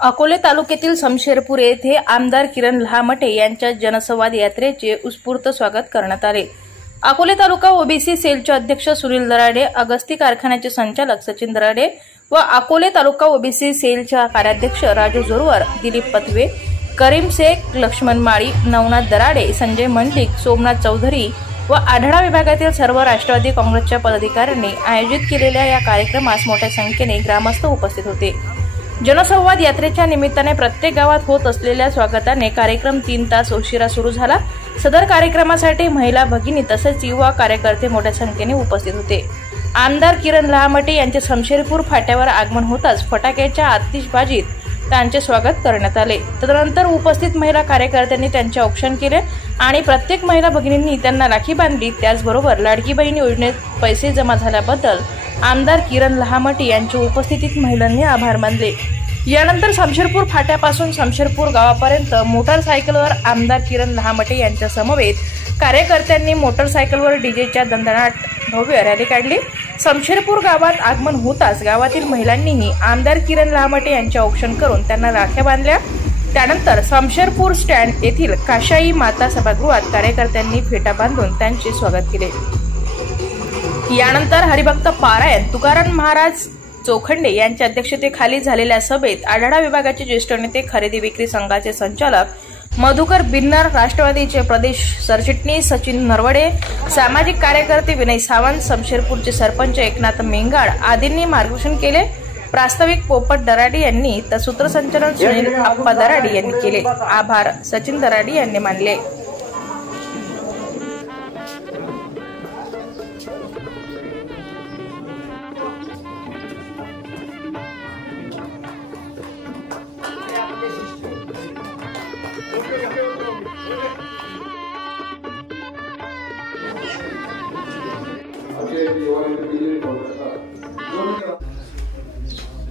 अकोले तालुक्यातील समशेरपूर येथे आमदार किरण लहामटे यांच्या जनसंवाद यात्रेचे उत्स्फूर्त स्वागत करण्यात आले। अकोले तालुका ओबीसी सेलचे अध्यक्ष सुनील दराडे, अगस्ती कारखान्याचे संचालक सचिन दराडे व अकोले तालुका ओबीसी सेलचे कार्याध्यक्ष राजू जोरवर, दिलीप पथवे, करीम शेख, लक्ष्मण माळी, नवनाथ दराडे, संजय मंडिक, सोमनाथ चौधरी व आढळा विभागातील सर्व राष्ट्रवादी काँग्रेसच्या पदाधिकाऱ्यांनी आयोजित केलेल्या या कार्यक्रमास मोठ्या संख्येने ग्रामस्थ उपस्थित होते। जनसंवाद यात्रेच्या निमित्ताने प्रत्येक गावात होत असलेल्या स्वागताने कार्यक्रम 3 तास उशिरा सुरू झाला। सदर कार्यक्रमासाठी महिला भगिनी तसेच युवा कार्यकर्ते मोठ्या संख्येने उपस्थित होते। आमदार किरण लहामटे यांचे समशेरपूर फाट्यावर आगमन होताच फटाक्याच्या आतिषबाजीत त्यांचे स्वागत करण्यात आले। तदनंतर उपस्थित महिला कार्यकर्त्यांनी त्यांचे औक्षण केले आणि प्रत्येक महिला भगिनींनी त्यांना राखी बांधली। त्याचबरोबर लाडकी बहीण योजनेत पैसे जमा झाल्याबद्दल आमदार किरण लहामटे यांच्या उपस्थितीत महिलांनी आभार मानले। यानंतर समशेरपूर फाट्यापासून समशेरपूर गावापर्यंत मोटरसायकलवर आमदार किरण लहामटे यांच्या समवेत कार्यकर्त्यांनी मोटरसायकलवर डीजेच्या दणदणाट भव्य रॅली काढली। समशेरपूर गावात आगमन होताच गावातील महिलांनीही आमदार किरण लहामटे यांचे औक्षण करून त्यांना राख्या बांधल्या। त्यानंतर समशेरपूर स्टँड येथील काशाई माता सभागृहात कार्यकर्त्यांनी फेटा बांधून त्यांचे स्वागत केले। यानंतर हरिभक्त पारायण तुकाराम महाराज चोखंडे यांच्या अध्यक्षतेखाली झालेल्या सभेत आढळा विभागाचे ज्येष्ठ नेते, खरेदी विक्री संघाचे संचालक मधुकर बिन्नर, राष्ट्रवादीचे प्रदेश सरचिटणीस सचिन नरवडे, सामाजिक कार्यकर्ते विनय सावंत, समशेरपूरचे सरपंच एकनाथ मेंगाड आदींनी मार्गदर्शन केले। प्रास्ताविक पोपट दराडे यांनी तर सूत्रसंचालन सुनील आप्पा दराडे यांनी केले। आभार सचिन दराडे यांनी मानले।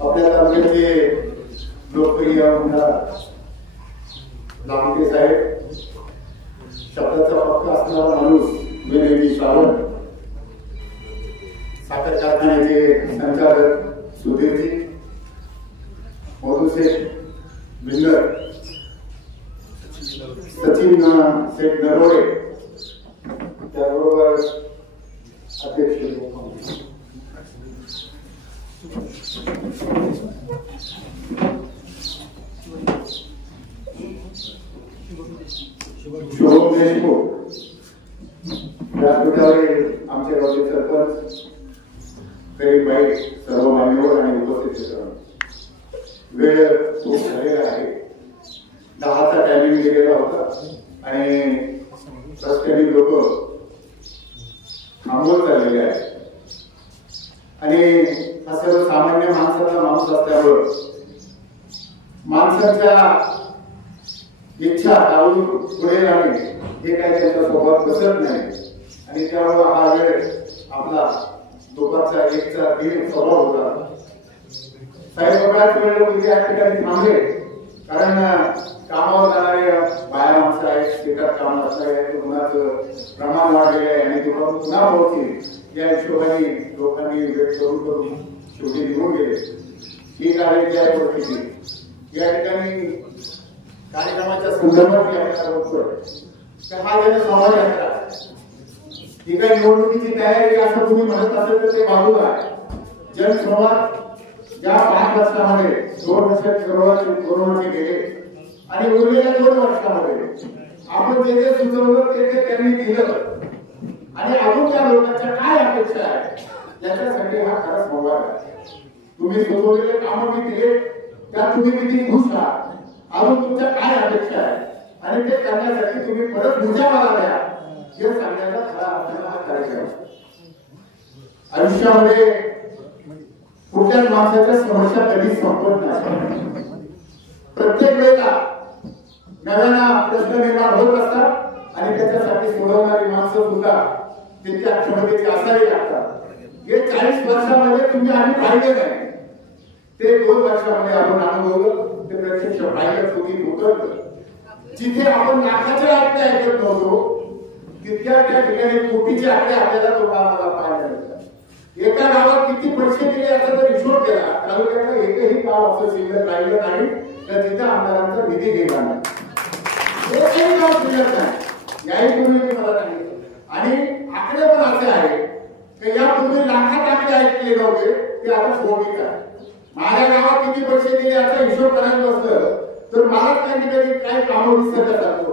आपल्या तालुक्याचे लोकप्रिय आमदार लामटे साहेब, शब्दाचा पक्का असणारा माणूस विनय सावंत, साखर कारखान्याचे संचालक सुधीरजी, मधुशेख बिल्डर, सचिन शेख नरवडे, त्याबरोबर अध्यक्ष शुभम देशमुख, व्यासपीठावरील आमचे गावचे सरपंच, गरीबाई, सर्व मान्यवर आणि उपस्थित सर्व, वेळ खूप झालेला आहे। 10चा टायमिंग दिलेला होता आणि रस्त्याने लोक थांबवत चाललेले आहेत आणि हा सर्वसामान्य माणसाचा माणूस असल्यावर माणसाच्या इच्छा टाळून पुढे जाणे हे काही त्यांच्या स्वभावात बसत नाही आणि त्यामुळे हा वेळ आपला दुपारचा 1चा 3 स्वभाव होता। साहेब बघाच वेळ लोक या ठिकाणी थांबले कारण कामावर जाणारे बाया माणसं आहेत, शेतात काम असणारे रुग्णाचं प्रमाण वाढलेलं आहे आणि दुपार पुन्हा होतील या हिशोबाने लोकांनी वेळ करून शेवटी निघून गेले। ही कार्य ज्या परिस्थिती या ठिकाणी कार्यक्रमाच्या संदर्भात हा जनसंवाद यात्रा ही काही निवडणुकीची तयारी असं तुम्ही म्हणत असेल तर ते बाजूला आहे। जनसंवाद या 5 वर्षामध्ये 2 वर्षात कोरोनाचे गेले आणि उरलेल्या 2 वर्षामध्ये आपण जे जे सुचवलं ते त्यांनी दिलं आणि अजून त्या लोकांच्या काय अपेक्षा आहे याच्यासाठी हा खरा संवाद आहे। तुम्ही सुचवलेले कामं मी दिले त्यात तुम्ही किती खुश आहात, अजून तुमच्या काय अपेक्षा आहे आणि ते करण्यासाठी तुम्ही परत ऊर्जा मला द्या हे सांगण्याचा खरा आपल्याला हा कार्यक्रम। आयुष्यामध्ये कुठल्याच माणसाच्या समस्या कधीच संपत नाही। प्रत्येक वेळेला नव्यानं प्रश्न निर्माण होत असतात आणि त्याच्यासाठी सोडवणारी माणसं सुद्धा त्यांच्या क्षमतेची असावी लागतात। हे 40 वर्षामध्ये तुम्ही आम्ही पाहिले नाही, ते 2 वर्षामध्ये आपण अनुभवलं, ते प्रत्यक्ष पाहिलं, तुम्ही उतरलं। जिथे आपण लाखाचे आकडे ऐकत नव्हतो तितक्या त्या ठिकाणी कोटीचे आकडे आपल्याला तुम्हाला पाहायला मिळतात। एका गावात किती पैसे दिले याचा जर हिशोब केला तालुक्यातला एकही गाव असं शिल्लक राहिलं नाही तर तिथे आमदारांचा निधी गेला नाही, एकही गाव शिल्लक नाही। याहीपूर्वी मी मला सांगितलं आणि आकडे पण असे आहे की यापूर्वी लाखात आकडे ऐकले नव्हते ते आता कोटी आहे। माझ्या गावात किती पैसे दिले याचा हिशोब करायला बसलं तर मला कधी काही कामं दिसत असतात।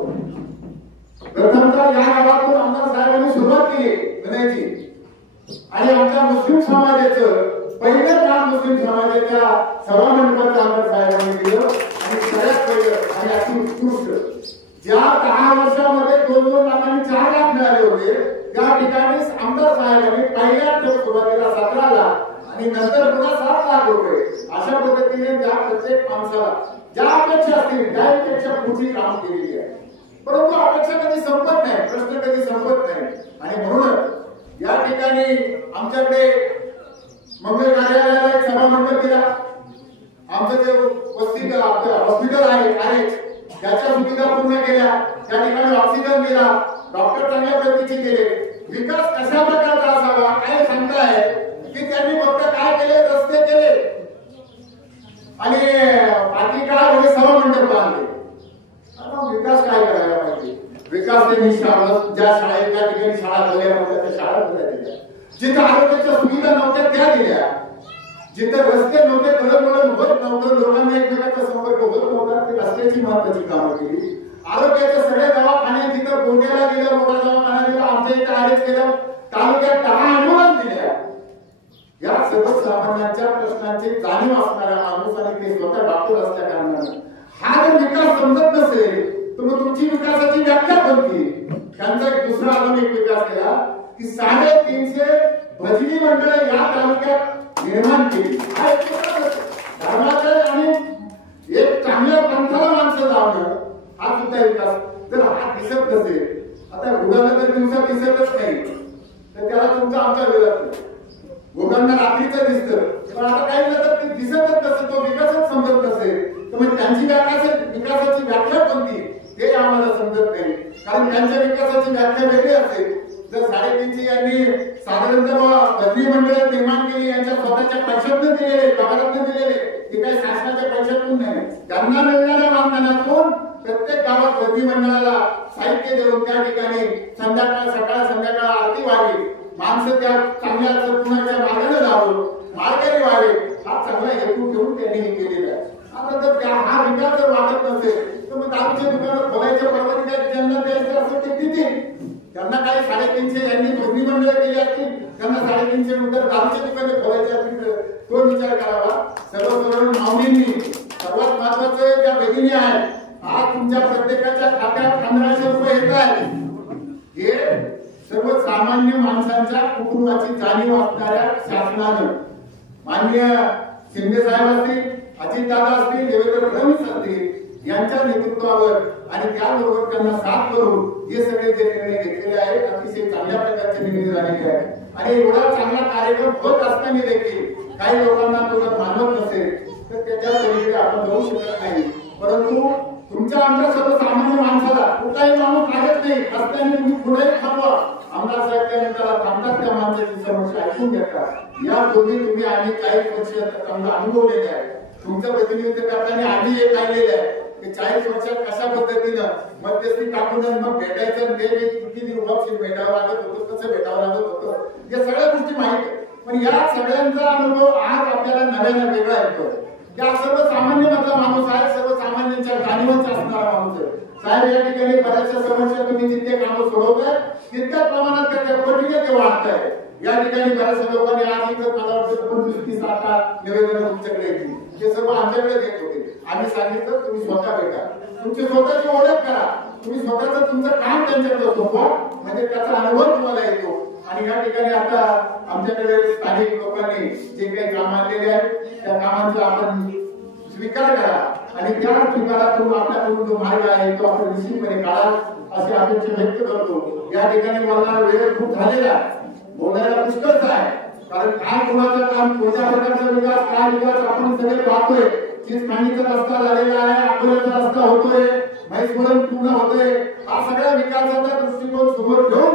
प्रथमतः या गावातून आमदार साहेबांनी सुरुवात केली बनायची आणि आमच्या मुस्लिम समाजाचं पहिलं काम मुस्लिम समाजाच्या सभा मंडपाचं आमदार साहेबांनी केलं आणि सगळ्यात पहिलं आणि अति उत्कृष्ट ज्या 10 वर्षामध्ये 2-2 लाखांनी 4 लाख मिळाले होते त्या ठिकाणी आमदार साहेबांनी पहिल्या सुरुवातीला 17 लाख आणि नंतर पुन्हा 7 लाख रुपये अशा पद्धतीने त्या प्रत्येक माणसाला ज्या अपेक्षा असतील त्यापेक्षा पुढची काम केलेली आहे। परंतु अपेक्षा कधी संपत नाही, प्रश्न कधी संपत नाही आणि म्हणूनच या ठिकाणी आमच्याकडे मंगल कार्यालयाला एक सभा मंडप दिला। आमचं जे हॉस्पिटल आहे त्याच्या सुविधा पूर्ण केल्या, त्या ठिकाणी ऑक्सिजन दिला, डॉक्टर चांगल्या प्रतीचे केले। विकास कशा प्रकारचा असावा काय सांगताय की त्यांनी फक्त काय केले, रस्ते केले आणि बाकी काय सभा मंडप बांधले। विकास काय करायला पाहिजे? विकास त्यांनी ज्या शाळेत त्या ठिकाणी शाळा झाल्या होत्या त्या शाळा दिल्या, जिथे आरोग्याच्या सुविधा नव्हत्या त्या दिल्या, जिथे रस्ते नव्हते दळणवळण होत नव्हतं, लोकांना एकमेकांचा संपर्क होत नव्हता ते रस्त्याची महत्वाची कामं केली। आरोग्याचे सगळे दवाखाने जिथे गोंदियाला गेलं, मोठा दवाखाना दिला, आमच्या इथे आरेच केलं, तालुक्यात 10 ॲम्ब्युलन्स दिल्या। या सर्वसामान्यांच्या प्रश्नांची जाणीव असणारा माणूस आणि ते स्वतः डॉक्टर असल्या कारणाने हा जर विकास समजत नसेल तर मग तुमची विकासाची व्याख्या कोणती? त्यांचा एक दुसरा अजून एक विकास केला की 350 भजनी मंडळ या तालुक्यात निर्माण केली। हा एक धर्माचा आणि एक चांगल्या पंथाला माणसं जाणं हा सुद्धा विकास। जर हा दिसत नसेल, आता गुगाला तर दिवसात दिसतच नाही तर त्याला तुमचा आमचा विरोध नाही। लोकांना रात्रीचं दिसतं पण आता काही नंतर ते दिसतच नसेल, तो विकासच समजत नसेल तर मग त्यांची विकासाची व्याख्या कोणती ते आम्हाला समजत नाही। कारण त्यांच्या विकासाची व्याख्या वेगळी असेल। जर 350 यांनी साधारणतः भजनी मंडळ निर्माण केली, यांच्या स्वतःच्या पैशातून दिलेले, पगारातून दिलेले, ते काही शासनाच्या पैशातून नाही, त्यांना मिळणाऱ्या मानधनातून प्रत्येक गावात भजनी मंडळाला साहित्य देऊन त्या ठिकाणी सकाळ संध्याकाळ आरती व्हावी, माणसं त्या चांगल्या सत्पुणाच्या मार्गाने जावं, मार्गाने व्हावे, हा चांगला हेतू ठेवून त्यांनी हे केलेला आहे। आता जर हा विकास जर वाटत नसेल तर मग दारूच्या दुकानात खोलायच्या परवानगी ज्यांना द्यायचं असेल ते देतील। त्यांना काही 350 यांनी भजनी मंडळ केली असतील, त्यांना 350 नंतर दारूच्या दुकाने खोलायचे असतील तर तो विचार करावा। सर्वसाधारण माऊलींनी सर्वात महत्वाचं ज्या भगिनी आहेत, आज तुमच्या प्रत्येकाच्या खात्यात 1500 रुपये येत आहेत। हे सर्वसामान्य माणसांच्या कुटुंबाची जाणीव असणाऱ्या शासनानं माननीय शिंदे साहेब असतील, अजितदादा असतील, देवेंद्र फडणवीस असतील यांच्या नेतृत्वावर आणि त्याबरोबर त्यांना साथ करून हे सगळे जे निर्णय घेतलेले आहेत अतिशय चांगल्या प्रकारचे निर्णय झालेले आहेत। आणि एवढा चांगला कार्यक्रम होत असताना देखील काही लोकांना तो जर मानवत नसेल तर त्याच्या पलीकडे आपण जाऊ शकत नाही। परंतु तुमच्या आमच्या सर्वसामान्य माणसाला कुठलाही माणूस लागत नाही असल्याने तुम्ही पुढे थांबवा। आमदार साहेब त्यानंतर थांबतात, त्या माणसाची समस्या ऐकून घेतात। या दोन्ही तुम्ही आणि काही वर्ष चांगला अनुभवलेले आहे। तुमचं प्रतिनिधित्व करताना आधी एक आलेलं आहे की 40 वर्षात कशा पद्धतीनं मध्यस्थी टाकून मग भेटायचं, ते किती दिवसांशी भेटावं लागत होतं, कसं भेटावं लागत होतं, या सगळ्या गोष्टी माहिती आहे। पण या सगळ्यांचा अनुभव आज आपल्याला नव्यानं वेगळा येतो। त्या सर्वसामान्य मधला माणूस आहे, सर्वसामान्यांच्या जाणीवाचा असणारा माणूस आहे। साहेब या ठिकाणी बऱ्याचशा समस्या तुम्ही जितके कामं सोडवताय तितक्या प्रमाणात त्याच्या पटीने ते वाढताय। या ठिकाणी बऱ्याचशा लोकांनी आज इथं मला वाटतं 25-30 आता निवेदन तुमच्याकडे येतील, ते सर्व आमच्याकडे येत होते। आम्ही सांगितलं तुम्ही स्वतः भेटा, तुमची स्वतःची ओळख करा, तुम्ही स्वतःचं तुमचं काम त्यांच्याकडे सोपवा, म्हणजे त्याचा अनुभव तुम्हाला येतो। आणि या ठिकाणी आता आमच्याकडे स्थानिक लोकांनी जे काही काम आणलेले आहेत त्या कामांचा आपण स्वीकार करा आणि त्या स्वीकारातून आपल्याकडून जो मार्ग आहे तो आपण निश्चितपणे काढा अशी अपेक्षा व्यक्त करतो। या ठिकाणी मला वेळ खूप झालेला बोलायला पुष्कळच आहे, कारण काय कोणाचं काम, कोणत्या प्रकारचा विकास, काय विकास आपण सगळे पाहतोय। पाणीचा रस्ता झालेला आहे, अकोल्याचा रस्ता होतोय, म्हैसवळण पूर्ण होतोय, हा सगळ्या विकासाचा दृष्टिकोन समोर ठेवून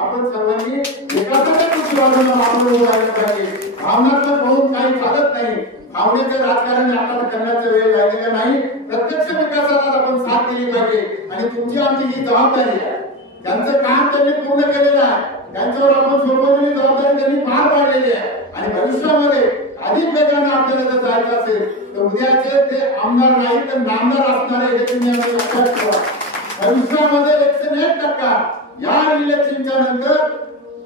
आपण सर्वांनी विकासाच्या दृष्टिकोनातून आपण उभं राहिलं पाहिजे। भावनात्मक होऊन काही चालत नाही। भावनेचं राजकारण आपल्याला करण्याचा वेळ राहिलेला नाही. प्रत्यक्ष विकासाला आपण साथ दिली पाहिजे आणि तुमची आमची ही जबाबदारी आहे. त्यांचं काम त्यांनी पूर्ण केलेलं आहे, त्यांच्यावर आपण सोपवलेली जबाबदारी त्यांनी पार पाडलेली आहे आणि भविष्यामध्ये अधिक वेगाने आपल्याला जर जायचं असेल तर उद्याचे ते आमदार नाही तर नामदार असणार आहे हे तुम्ही लक्षात ठेवा. भविष्यामध्ये 101% या इलेक्शनच्या नंतर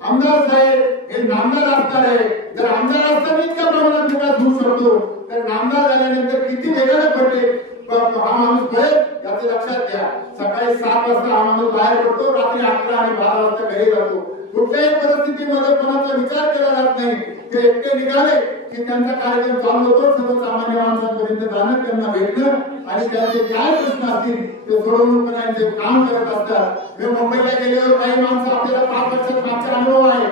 आमदार साहेब हे नामदार असणार आहे. जर आमदार असताना इतक्या प्रमाणात विकास होऊ शकतो तर नामदार झाल्यानंतर किती वेगाने पडले हा माणूस पडेल याचे लक्षात घ्या. सकाळी 7 वाजता हा माणूस बाहेर पडतो, रात्री 11 आणि 12 वाजता घरी जातो. कुठल्याही परिस्थितीमध्ये कोणाचा विचार केला जात नाही. ते एकटे निघाले की त्यांचा कार्यक्रम चालू होतो. सर्वसामान्य माणसांपर्यंत जाणं, त्यांना भेटणं आणि त्यांचे काय प्रश्न असतील ते सोडवणूक काम करत असतात. मी मुंबईला गेल्यावर काही माणसं आपल्याला 5 वर्षात मागचा अनुभव आहे.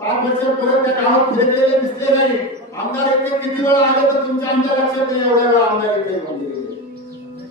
5 वर्ष परत त्या गावात फिरलेले दिसले नाही. आमदार इथे किती वेळा आले तर तुमच्या आमच्या लक्षात नाही एवढ्या वेळा आमदार इथे म्हणजे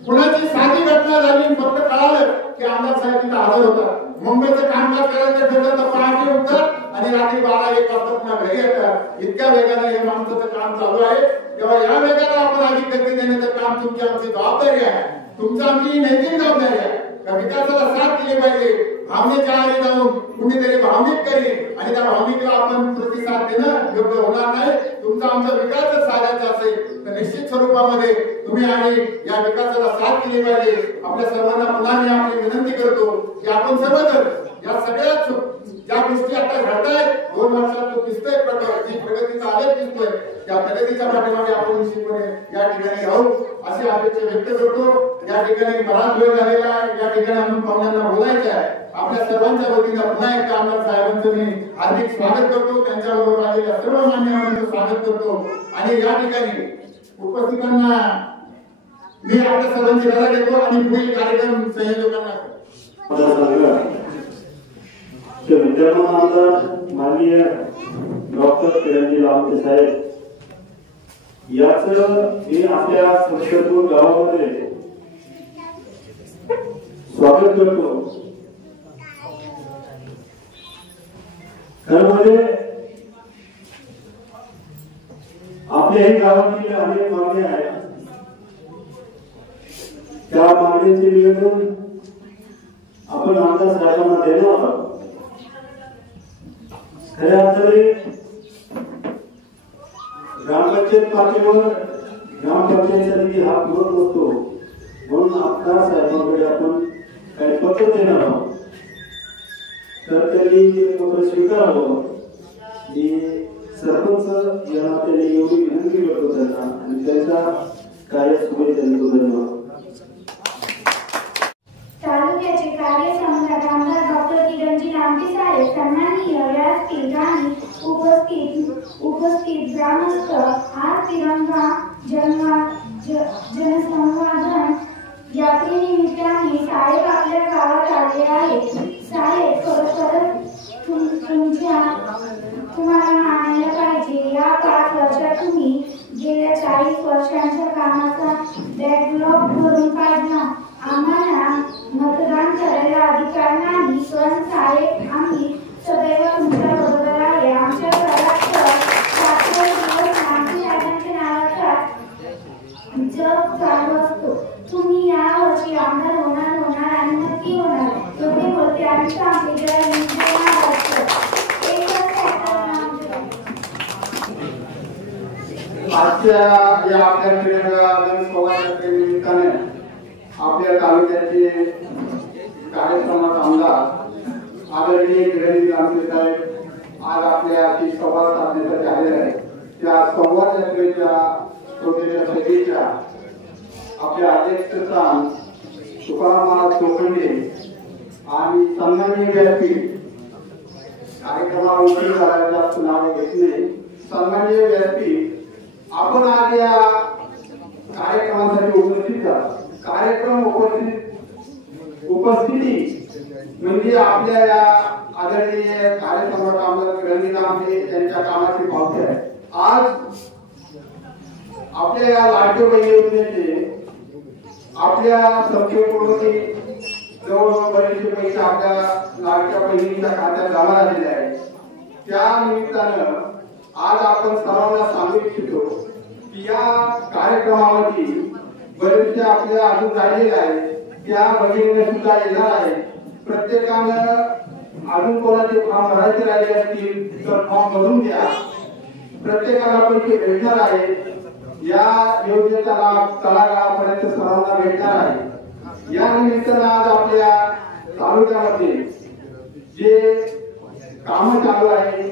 कुणाची साधी घटना झाली फक्त कळालं की आमदार साहेब तिथे हजर होतात. मुंबईचं कामकाज करायचं ठरलं तर पहाटे उठतात आणि रात्री 12-1 वाजता पुन्हा घरी येतात. इतक्या वेगाने हे माणसाचं काम चालू आहे. तेव्हा या वेगाला आपण अधिक गती देण्याचं काम तुमची आमची जबाबदारी आहे. तुमची आमची नैतिक जबाबदारी आहे. विकासाला साथ दिली पाहिजे. भावनेच्या आधी जाऊन कुणीतरी भावनिक करेल आणि त्या भावनिकला आपण प्रतिसाद देणं योग्य होणार नाही. तुमचा आमचा विकास साधायचा असेल तर निश्चित स्वरूपामध्ये तुम्ही आणि या विकासाला साथ दिली पाहिजे. आपल्या सर्वांना पुन्हा मी आपली विनंती करतो की आपण सर्वजण या सगळ्या ज्या गोष्टी आता घडतायत 2 वर्षात तो दिसतोय जी प्रगतीचा आलेख दिसतोय त्या प्रगतीच्या पाठीमागे आपण निश्चितपणे या ठिकाणी राहू अशी अपेक्षा व्यक्त करतो. या ठिकाणी बराच वेळ झालेला आहे. या ठिकाणी आपण पाहुण्यांना बोलायचं आहे. आपल्या सर्वांच्या वतीनं पुन्हा एकदा आमदार साहेबांचं मी हार्दिक स्वागत करतो. त्यांच्याबरोबर आलेल्या सर्व मान्यवरांचं स्वागत करतो आणि या ठिकाणी उपस्थितांना मी आपल्या सर्वांची रजा देतो आणि पुढील कार्यक्रम संयोजकांना विद्यमान आमदार माननीय डॉक्टर किरणजी लांबे साहेब याचं मी आपल्या समशेरपूर गावामध्ये स्वागत करतो. खरं म्हणजे आपल्याही गावातील अनेक मागण्या आहेत. त्या मागण्यांचे निवेदन आपण आमदार साहेबांना देणार आहोत. खऱ्या अर्थाने ग्रामपंचायत पातळीवर ग्रामपंचायतीचा निधी हा पुरत नसतो म्हणून आमदार साहेबांकडे आपण काही पत्र देणार आहोत. तर त्यांनी ते पत्र स्वीकारावं ही सरपंच यांना त्यांनी एवढी विनंती करतो त्यांना आणि त्यांच्या कार्यासोबत त्यांनी धन्यवाद. तालुक्याचे कार्यसम्राट आमदार डॉक्टर किरणजी लांबे साहेब सन्माननीय व्यासपीठ आणि उपस्थित ग्रामस्थ आज तिरंगा जनसंवर्धन यात्रेनिमित्ताने साहेब आपल्या गावात आले आहेत. साहेब खरोखरच तुम्हाला मानायला पाहिजे. या 5 वर्षात तुम्ही गेल्या 40 वर्षांच्या कामाचा बॅकलॉग भरून काढला. आम्हाला मतदान करायला अधिकार नाही पण साहेब आम्ही सदैव तुमच्या बरोबर आहे. आमच्या घरात नावाचा जग चालू असतो. तुम्ही या वर्षी आमदार होणार आणि नक्की होणार एवढे बोलते आणि सांगते. आजच्या या आपल्या निमित्ताने आपल्या तालुक्याचे कार्यक्रमात आमदार आदरणीय किरणजी लांबे साहेब आज आपल्या संवाद साधण्यासाठी आलेले आहेत. त्या संवाद यात्रेच्या सभेच्या आपल्या अध्यक्षस्थान तुकाराम चोखंडे आणि सन्माननीय व्यासपीठ कार्यक्रमाला उशीर झाला जास्त नावे घेतले. सन्माननीय व्यासपीठ आपण आज या कार्यक्रमासाठी उपस्थित आहात. कार्यक्रम उपस्थिती म्हणजे आपल्या या आदरणीय कार्यसम्राट आमदार किरणजी लांबे यांच्या कामाची पावती आहे. आज आपल्या या लाडक्या बहिणी योजनेचे आपल्या संख्येकडून जवळजवळ बरेचसे पैसे आपल्या लाडक्या बहिणींच्या खात्यात जमा झालेले आहेत. त्या निमित्तानं आज आपण सर्वांना सांगू इच्छितो की या कार्यक्रमामध्ये बरेचसे आपल्या अजून राहिलेले आहे त्या भगिनी सुद्धा येणार आहे. प्रत्येकानं अजून कोणाचे फॉर्म भरायचे राहिले असतील तर फॉर्म भरून द्या. प्रत्येकाला पैसे भेटणार आहे. या योजनेचा लाभ तळागाळापर्यंत सर्वांना भेटणार आहे. या निमित्तानं आज आपल्या तालुक्यामध्ये जे कामं चालू आहे,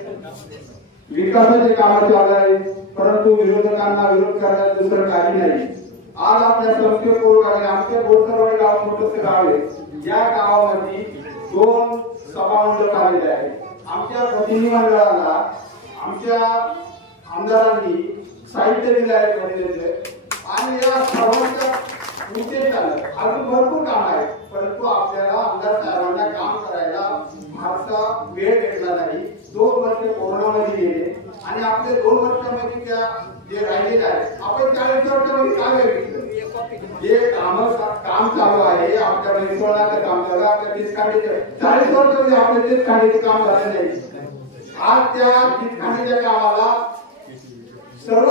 विकासाचे कामं चालू आहे, परंतु विरोधकांना विरोध करण्याचं दुसरं काही नाही. आज आपल्या संस्थेपूर आमच्या बोरसरवाडी गाव मोठं गाव आहे. या गावामध्ये 2 सभामंडप आलेले आहेत. आमच्या प्रतिनिधी मंडळाला आमच्या आमदारांनी साहित्य दिलं आहे आणि या सर्वांच्या उद्देशानं अजून भरपूर काम आहे, परंतु आपल्याला आमदार साहेबांना काम करायला फारसा वेळ भेटला नाही. 2 वर्ष कोरोनामध्ये गेले आणि आपले 2 वर्षामध्ये त्या जे राहिलेले आहे आपण 40 वर्षामध्ये काय बघितलं. जे काम चालू आहे आपल्या मैसोळाचं काम चालू आहे, आपल्या तीर्थखांडीचं 40 वर्षामध्ये आपल्या तीर्थखांडीचं काम झालं नाही. आज त्या तीर्थखांडीच्या कामाला सर्व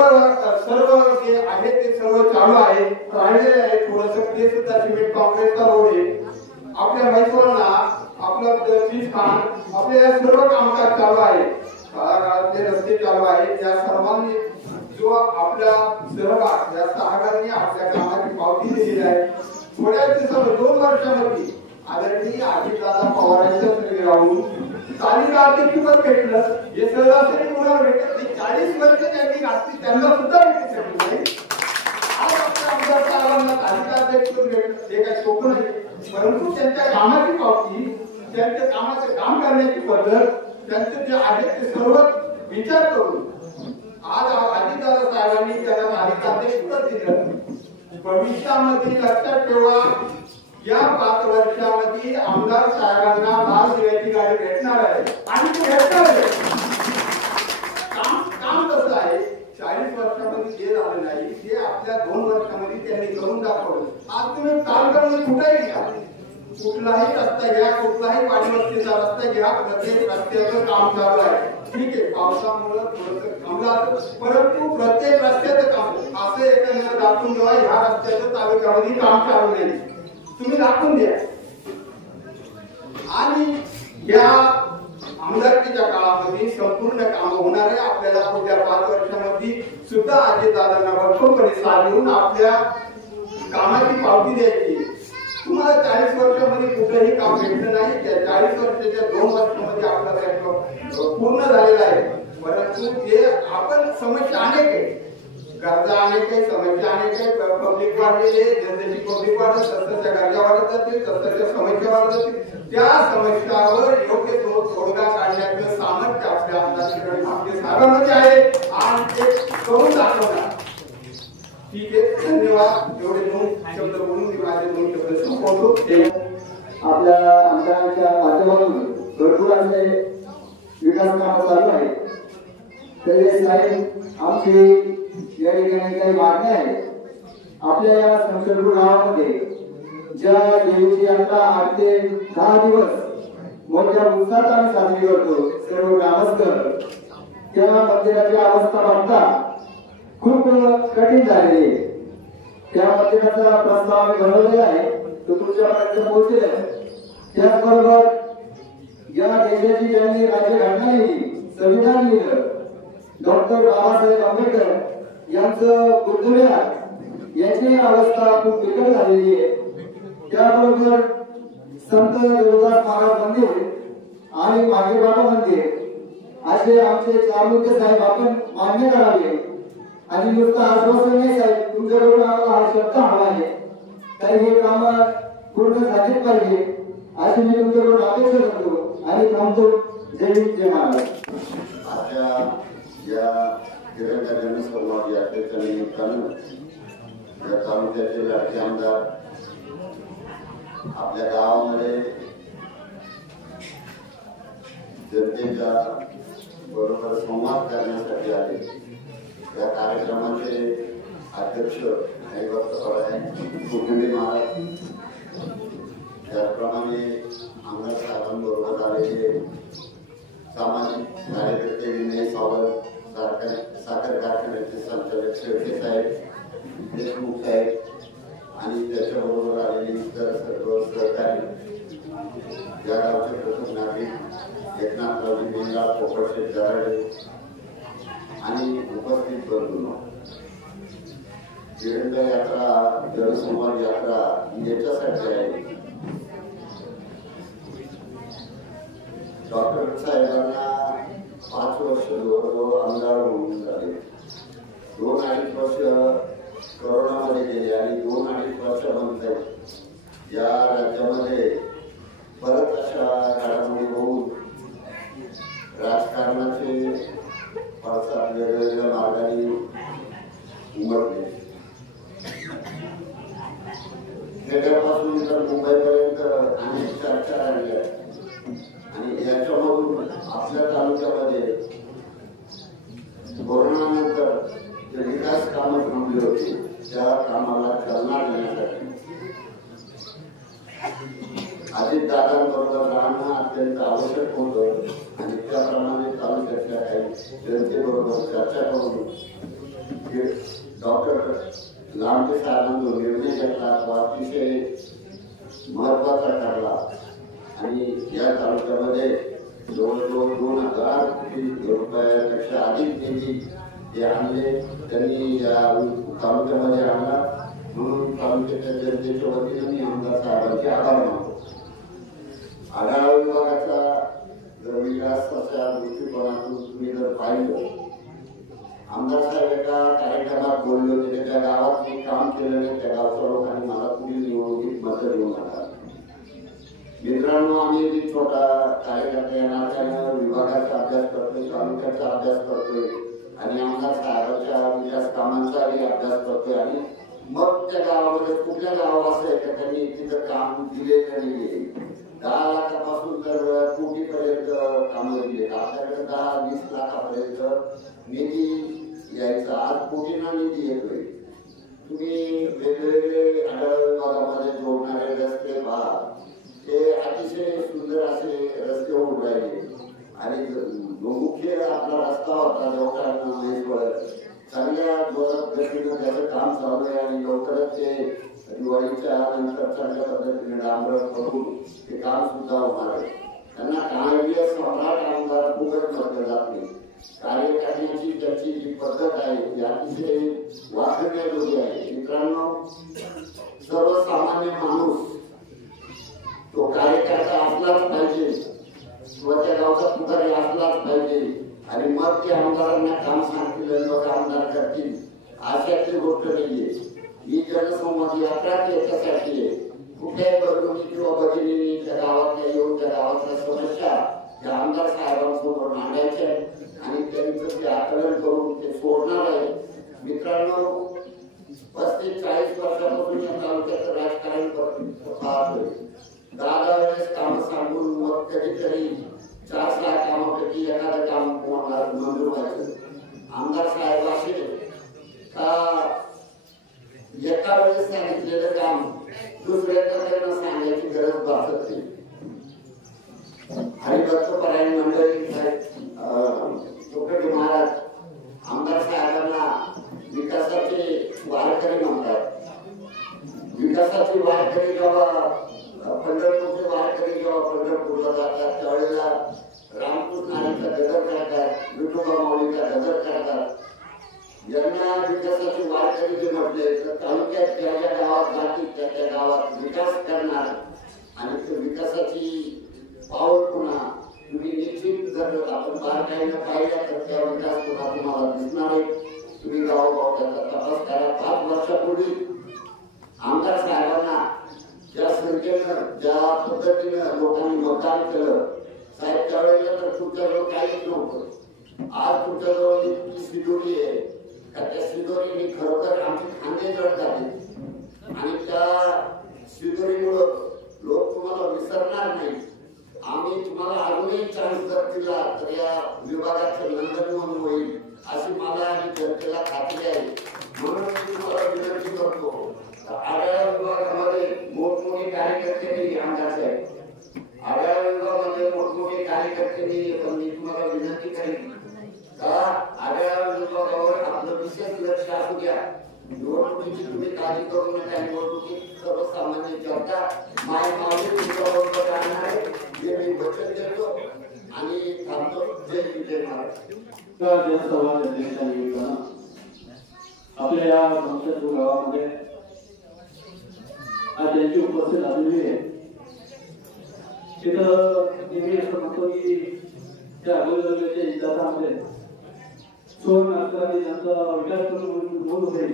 जे आहे ते सर्व चालू आहे. राहिलेले आहे थोडंसं ते सुद्धा सिमेंट काँक्रीटचा रोड आहे. आपल्या मैसोळला आपलं तीर्थखांड आपले सर्व कामकाज चालू आहे. काळाकाळातले रस्ते चालू आहेत. या सर्वांनी जो आपला सहभाग या सहभागाने आपल्या कामाची पावती दिलेली आहे. थोड्या दिवसामध्ये 2 वर्षामध्ये आदरणीय अजितदादा पवारांच्या राहून तालिका अध्यक्षपद भेटलं. हे सरासरी मुलाला भेटत नाही. 40 वर्ष त्यांनी घातली त्यांना सुद्धा भेटू शकत नाही. आज आपल्या आमदार साहेबांना तालिका अध्यक्षपद भेटलं हे काही सोपं नाही, परंतु त्यांच्या कामाची पावती, त्यांच्या कामाचं काम करण्याची पद्धत, त्यांचे जे आहे ते सर्व विचार करून आज अजितदादा साहेबांनी त्यांना तालिका अध्यक्षपद दिलं. भविष्यामध्ये लक्षात ठेवा या 5 वर्षामध्ये आमदार साहेबांना भाग देण्याची गाडी भेटणार आहे आणि ती भेटणार आहे. काम कसं आहे 40 वर्षामध्ये जे झालं नाही ते आपल्या 2 वर्षामध्ये त्यांनी करून दाखवलं. आज तुम्ही तालुक्यामध्ये कुठेही घ्या, कुठलाही रस्ता घ्या, कुठलाही वाडीवस्तीचा रस्ता घ्या, प्रत्येक रस्त्याचं काम चालू आहे. ठीक आहे, पावसामुळे थोडंसं थांबलं, परंतु प्रत्येक रस्त्याचं काम असं एकंदर दाखवून जेव्हा ह्या रस्त्याचं तालुक्यामध्ये काम चालू नाही तुम्ही दाखवून द्या. आणि या आमदारकीच्या काळामध्ये संपूर्ण काम होणार आहे. आपल्याला पुढच्या 5 वर्षामध्ये सुद्धा अजितदादांना भरपूरपणे साथ देऊन आपल्या कामाची पावती द्यायची. तुम्हाला 40 वर्षामध्ये कुठेही काम भेटलं नाही. त्या 40 वर्षाच्या 2 वर्षामध्ये आपलं काही पूर्ण झालेलं आहे. परंतु जे आपण समस्या अनेक आहे, गरजा अनेक आहे, समस्या अनेक आहे. पब्लिक वाढलेली आहे, जनतेची पब्लिक वाढत तसं गरजा वाढत जातील, तसं समस्या वाढत जातील. त्या समस्यावर योग्य तोडगा काढण्याचं सामर्थ्य आपल्या आमदारांकडे आपल्या साहेबांमध्ये आहे आणि ते करून दाखवणार. ठीक आहे, धन्यवाद. एवढे 2 शब्द बोलून मी माझे 2 शब्द संपवतो. आपल्या आमदारांच्या माध्यमातून भरपूर असे विकास कामं चालू आहे. तरी साहेब आमची या ठिकाणी काही मागणी आहे. आपल्या या संसदपूर गावामध्ये ज्या देवीची आता 8 ते 10 दिवस मोठ्या उत्साहात आम्ही साजरी करतो सर्व ग्रामस्थ, त्या मंदिराची अवस्था पाहता खूप कठीण झालेली आहे. त्या मंदिराचा प्रस्ताव आम्ही बनवलेला आहे, तो तुमच्यापर्यंत पोहोचेल. त्याचबरोबर या देशाची ज्यांनी राज्यघटना लिहिली, संविधान लिहिलं, डॉक्टर बाबासाहेब आंबेडकर यांचं बुद्धविहार याची अवस्था खूप बिकट झालेली आहे. त्याबरोबर संत देवदास महाराज मंदिर आणि मागे बाबा मंदिर असे आमचे 4 मुद्दे साहेब आपण मान्य करावे. आणि नुसतं आश्वासन नाही साहेब, तुमच्याकडून आम्हाला हा शब्द हवा आहे, तर हे काम पूर्ण झालेच पाहिजे अशी मी तुमच्याकडून अपेक्षा करतो आणि थांबतो. जय हिंद, जय महाराष्ट्र. आपल्या या गिरंगा जनसंवाद यात्रेच्या निमित्तानं या तालुक्याचे लाडके आमदार आपल्या गावामध्ये जनतेच्या बरोबर संवाद करण्यासाठी आले. या कार्यक्रमाचे अध्यक्ष कुटुंबी महाराज, त्याचप्रमाणे आमदार साहेबांबरोबर आलेले सामाजिक कार्यकर्ते विनय सावंत, साखर कारखान्याचे संचालक शेळके साहेब, देशमुख साहेब आणि त्याच्याबरोबर आलेले इतर सर्व सहकारी, या गावचे प्रथम नागरिक एकनाथरावजी बेंगाळ, पोपटशेठ जराडे आणि उपस्थित बंधूंनो, जिरंगा यात्रा, जनसंवाद यात्रा याच्यासाठी आहे. डॉक्टर साहेबांना 5 वर्ष जवळजवळ आमदार होऊन झाले. 2-2.5 वर्ष कोरोनामध्ये गेले आणि 2-2.5 वर्षानंतर या राज्यामध्ये परत अशा घडामोडी होऊन राजकारणाचे पडसाद वेगवेगळ्या मार्गाने उमटले. खेड्यापासून तर मुंबईपर्यंत अनेक चर्चा राहिल्या आणि याच्यामधून आपल्या तालुक्यामध्ये कोरोनानंतर जे विकास कामं थांबली होती त्या कामाला चालना देण्यासाठी अजितदादांबरोबर राहणं अत्यंत आवश्यक होतं आणि त्याप्रमाणे तालुक्यातल्या काही जनतेबरोबर चर्चा करून डॉक्टर लांबे साहेबांनी जो निर्णय घेतला तो अतिशय महत्वाचा ठरला आणि या तालुक्यामध्ये जवळजवळ 2,000 कोटी रुपयापेक्षा अधिक निधी जे आणले त्यांनी या तालुक्यामध्ये आणला. म्हणून तालुक्याच्या जनतेच्या वतीनं मी आमदार साहेबांचे आभार मानतो. आढावा विभागाचा जर विकासाच्या दृष्टिकोनातून तुम्ही जर पाहिलं, आमदार साहेब एका कार्यक्रमात बोलले होते, त्या गावात मी काम केलं नाही, त्या गावच्या लोकांनी मला पुढील निवडणुकीत मत देऊ नका. मित्रांनो, आम्ही एक छोटा कार्यकर्ता या नात्यानं विभागाचा अभ्यास करतोय, तालुक्याचा अभ्यास करतोय आणि आमदार साहेबांच्या विकास कामांचाही अभ्यास करतोय आणि मग त्या गावामध्ये कुठल्या गाव असं आहे का त्यांनी तिथं काम दिलेलं नाहीये. 10 लाखापासून तर कोटीपर्यंत कामं दिले. आपल्याकडे 10-20 लाखापर्यंत निधी यायचा, आज कोटींना निधी येतोय. तुम्ही वेगवेगळे आढावा विभागामध्ये जोडणारे रस्ते पहा, ते अतिशय सुंदर असे रस्ते होऊन राहिले आणि मुख्य आपला रस्ता होता देवठाण चांगल्या जोरात गतीनं त्याचं काम चालू आहे आणि लवकरच ते दिवाळीच्या नंतर चांगल्या पद्धतीने डांबरण करून ते काम सुद्धा होणार आहे. त्यांना काँग्रेस सम्राट आमदार फुकट म्हटलं जात नाही. कार्य करण्याची त्याची जी पद्धत आहे ती अतिशय वाखण्याजोगी आहे. मित्रांनो, सर्वसामान्य माणूस तो कार्यकर्ता असलाच पाहिजे, स्वतः गावचा पुढारी असलाच पाहिजे आणि मग ते आमदारांना काम सांगतील मग आमदार करतील अशातली गोष्ट नाहीये. ही जनसंवाद यात्रा याच्यासाठी आहे. कुठल्याही बंधूंनी किंवा भगिनींनी त्या गावातल्या येऊन त्या गावातल्या समस्या त्या आमदार साहेबांसमोर मांडायच्या आणि त्यांचं ते आकलन करून ते सोडणार आहे. मित्रांनो, 35-40 वर्षापासून या तालुक्याचं राजकारण पाहतोय. 10 वेळेस काम सांगून मग कधीतरी 4-6 कामापैकी एखादं काम मंजूर व्हायचं. आमदार साहेब असे का एका वेळेस सांगितलेलं काम दुसऱ्याकडे सांगायची गरज भासत नाही. हरिभक्तपरायण मंडळी चोखटे महाराज आमदार साहेबांना विकासाचे वारकरी म्हणतात. विकासाची वारकरी जेव्हा पंढरपूरचे वारकरी जेव्हा पंढरपूरला जातात त्यावेळेला रामकृष्ण हरीचा गजर करतात, विठोबा माऊलीचा गजर करतात. यांना विकासाचे वारकरी जे म्हटले तर तालुक्यात ज्या ज्या गावात जातील त्या त्या गावात विकास करणार आणि त्या विकासाची पावल पुन्हा तुम्ही निश्चित जर आपण बारकाईनं पाहिल्या तर त्या विकास पुन्हा तुम्हाला दिसणार आहे. तुम्ही गावोगाव त्याचा तपास करा. 5 वर्षापूर्वी आमदार साहेबांना ज्या संख्येनं ज्या पद्धतीनं लोकांनी मतदान केलं साहेब त्यावेळेला तर तुमच्याजवळ काहीच नव्हतं. आज तुमच्याजवळ इतकी शिदोरी आहे का त्या शिदोरीने खरोखर आमचे खांदे जड झाले आणि त्या शिदोरीमुळं लोक तुम्हाला विसरणार नाही. आम्ही तुम्हाला अजूनही चान्स जर दिला तर या विभागाचं नंदनवन होईल अशी मला आणि जनतेला खात्री आहे. म्हणून मी तुम्हाला विनंती करतो, आढावा विभागामध्ये मोठमोठे कार्यकर्ते आमदार साहेब, आढावा विभागामध्ये मोठमोठे कार्यकर्ते पण मी तुम्हाला विनंती करेन का आढावा असू द्या, निवडणुकीची तुम्ही काळजी करू नका. निवडणुकीत सर्वसामान्य जनता माय मावशी तुमच्याबरोबर राहणार आहे हे मी वचन देतो आणि थांबतो. जय हिंद, जय महाराष्ट्र. आपल्या या जमशेदपूर गावामध्ये आज त्यांची उपस्थित झालेली आहे. तिथं नेहमी असं म्हणतो की त्या अगोदरच्या इतिहासामध्ये सोन अक्षरांनी यांचा विचार करून बोल होईल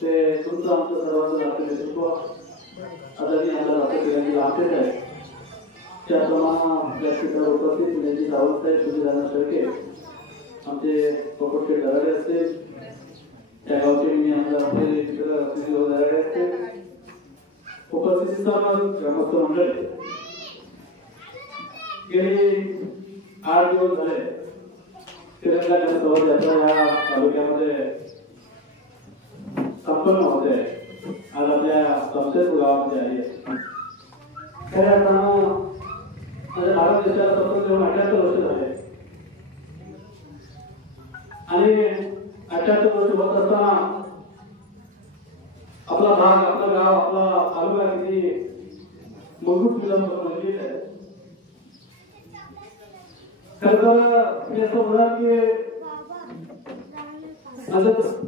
ते तुमचं आमचं सर्वांचं राष्ट्रीय नेतृत्व आदरणीय आमदार डॉ. आमटेच आहे. त्याप्रमाणे व्यासपीठावर उपस्थित पुण्याची सावंतसाहेब सुनील शेळके, आमचे पोपटशेठ दराडे असतील, त्या गावचे मी आमदार आपले दराडे असतील, उपस्थित सर्व ग्रामस्थ मंडळी. गेली 8 दिवस झाले तिरंगा जनसंवाद यात्रा या तालुक्यामध्ये संपन्न होते. आज आपल्या जमशेदपूर गावामध्ये आहे. खऱ्या अर्थानं म्हणजे भारत देशाला स्वतंत्र येऊन 78 वर्ष झाले आणि 78 वर्ष होत असताना आपला भाग, आपलं गाव, आपला तालुका किती मजबूत विलंब आहे. खरं तर मी असं म्हणा की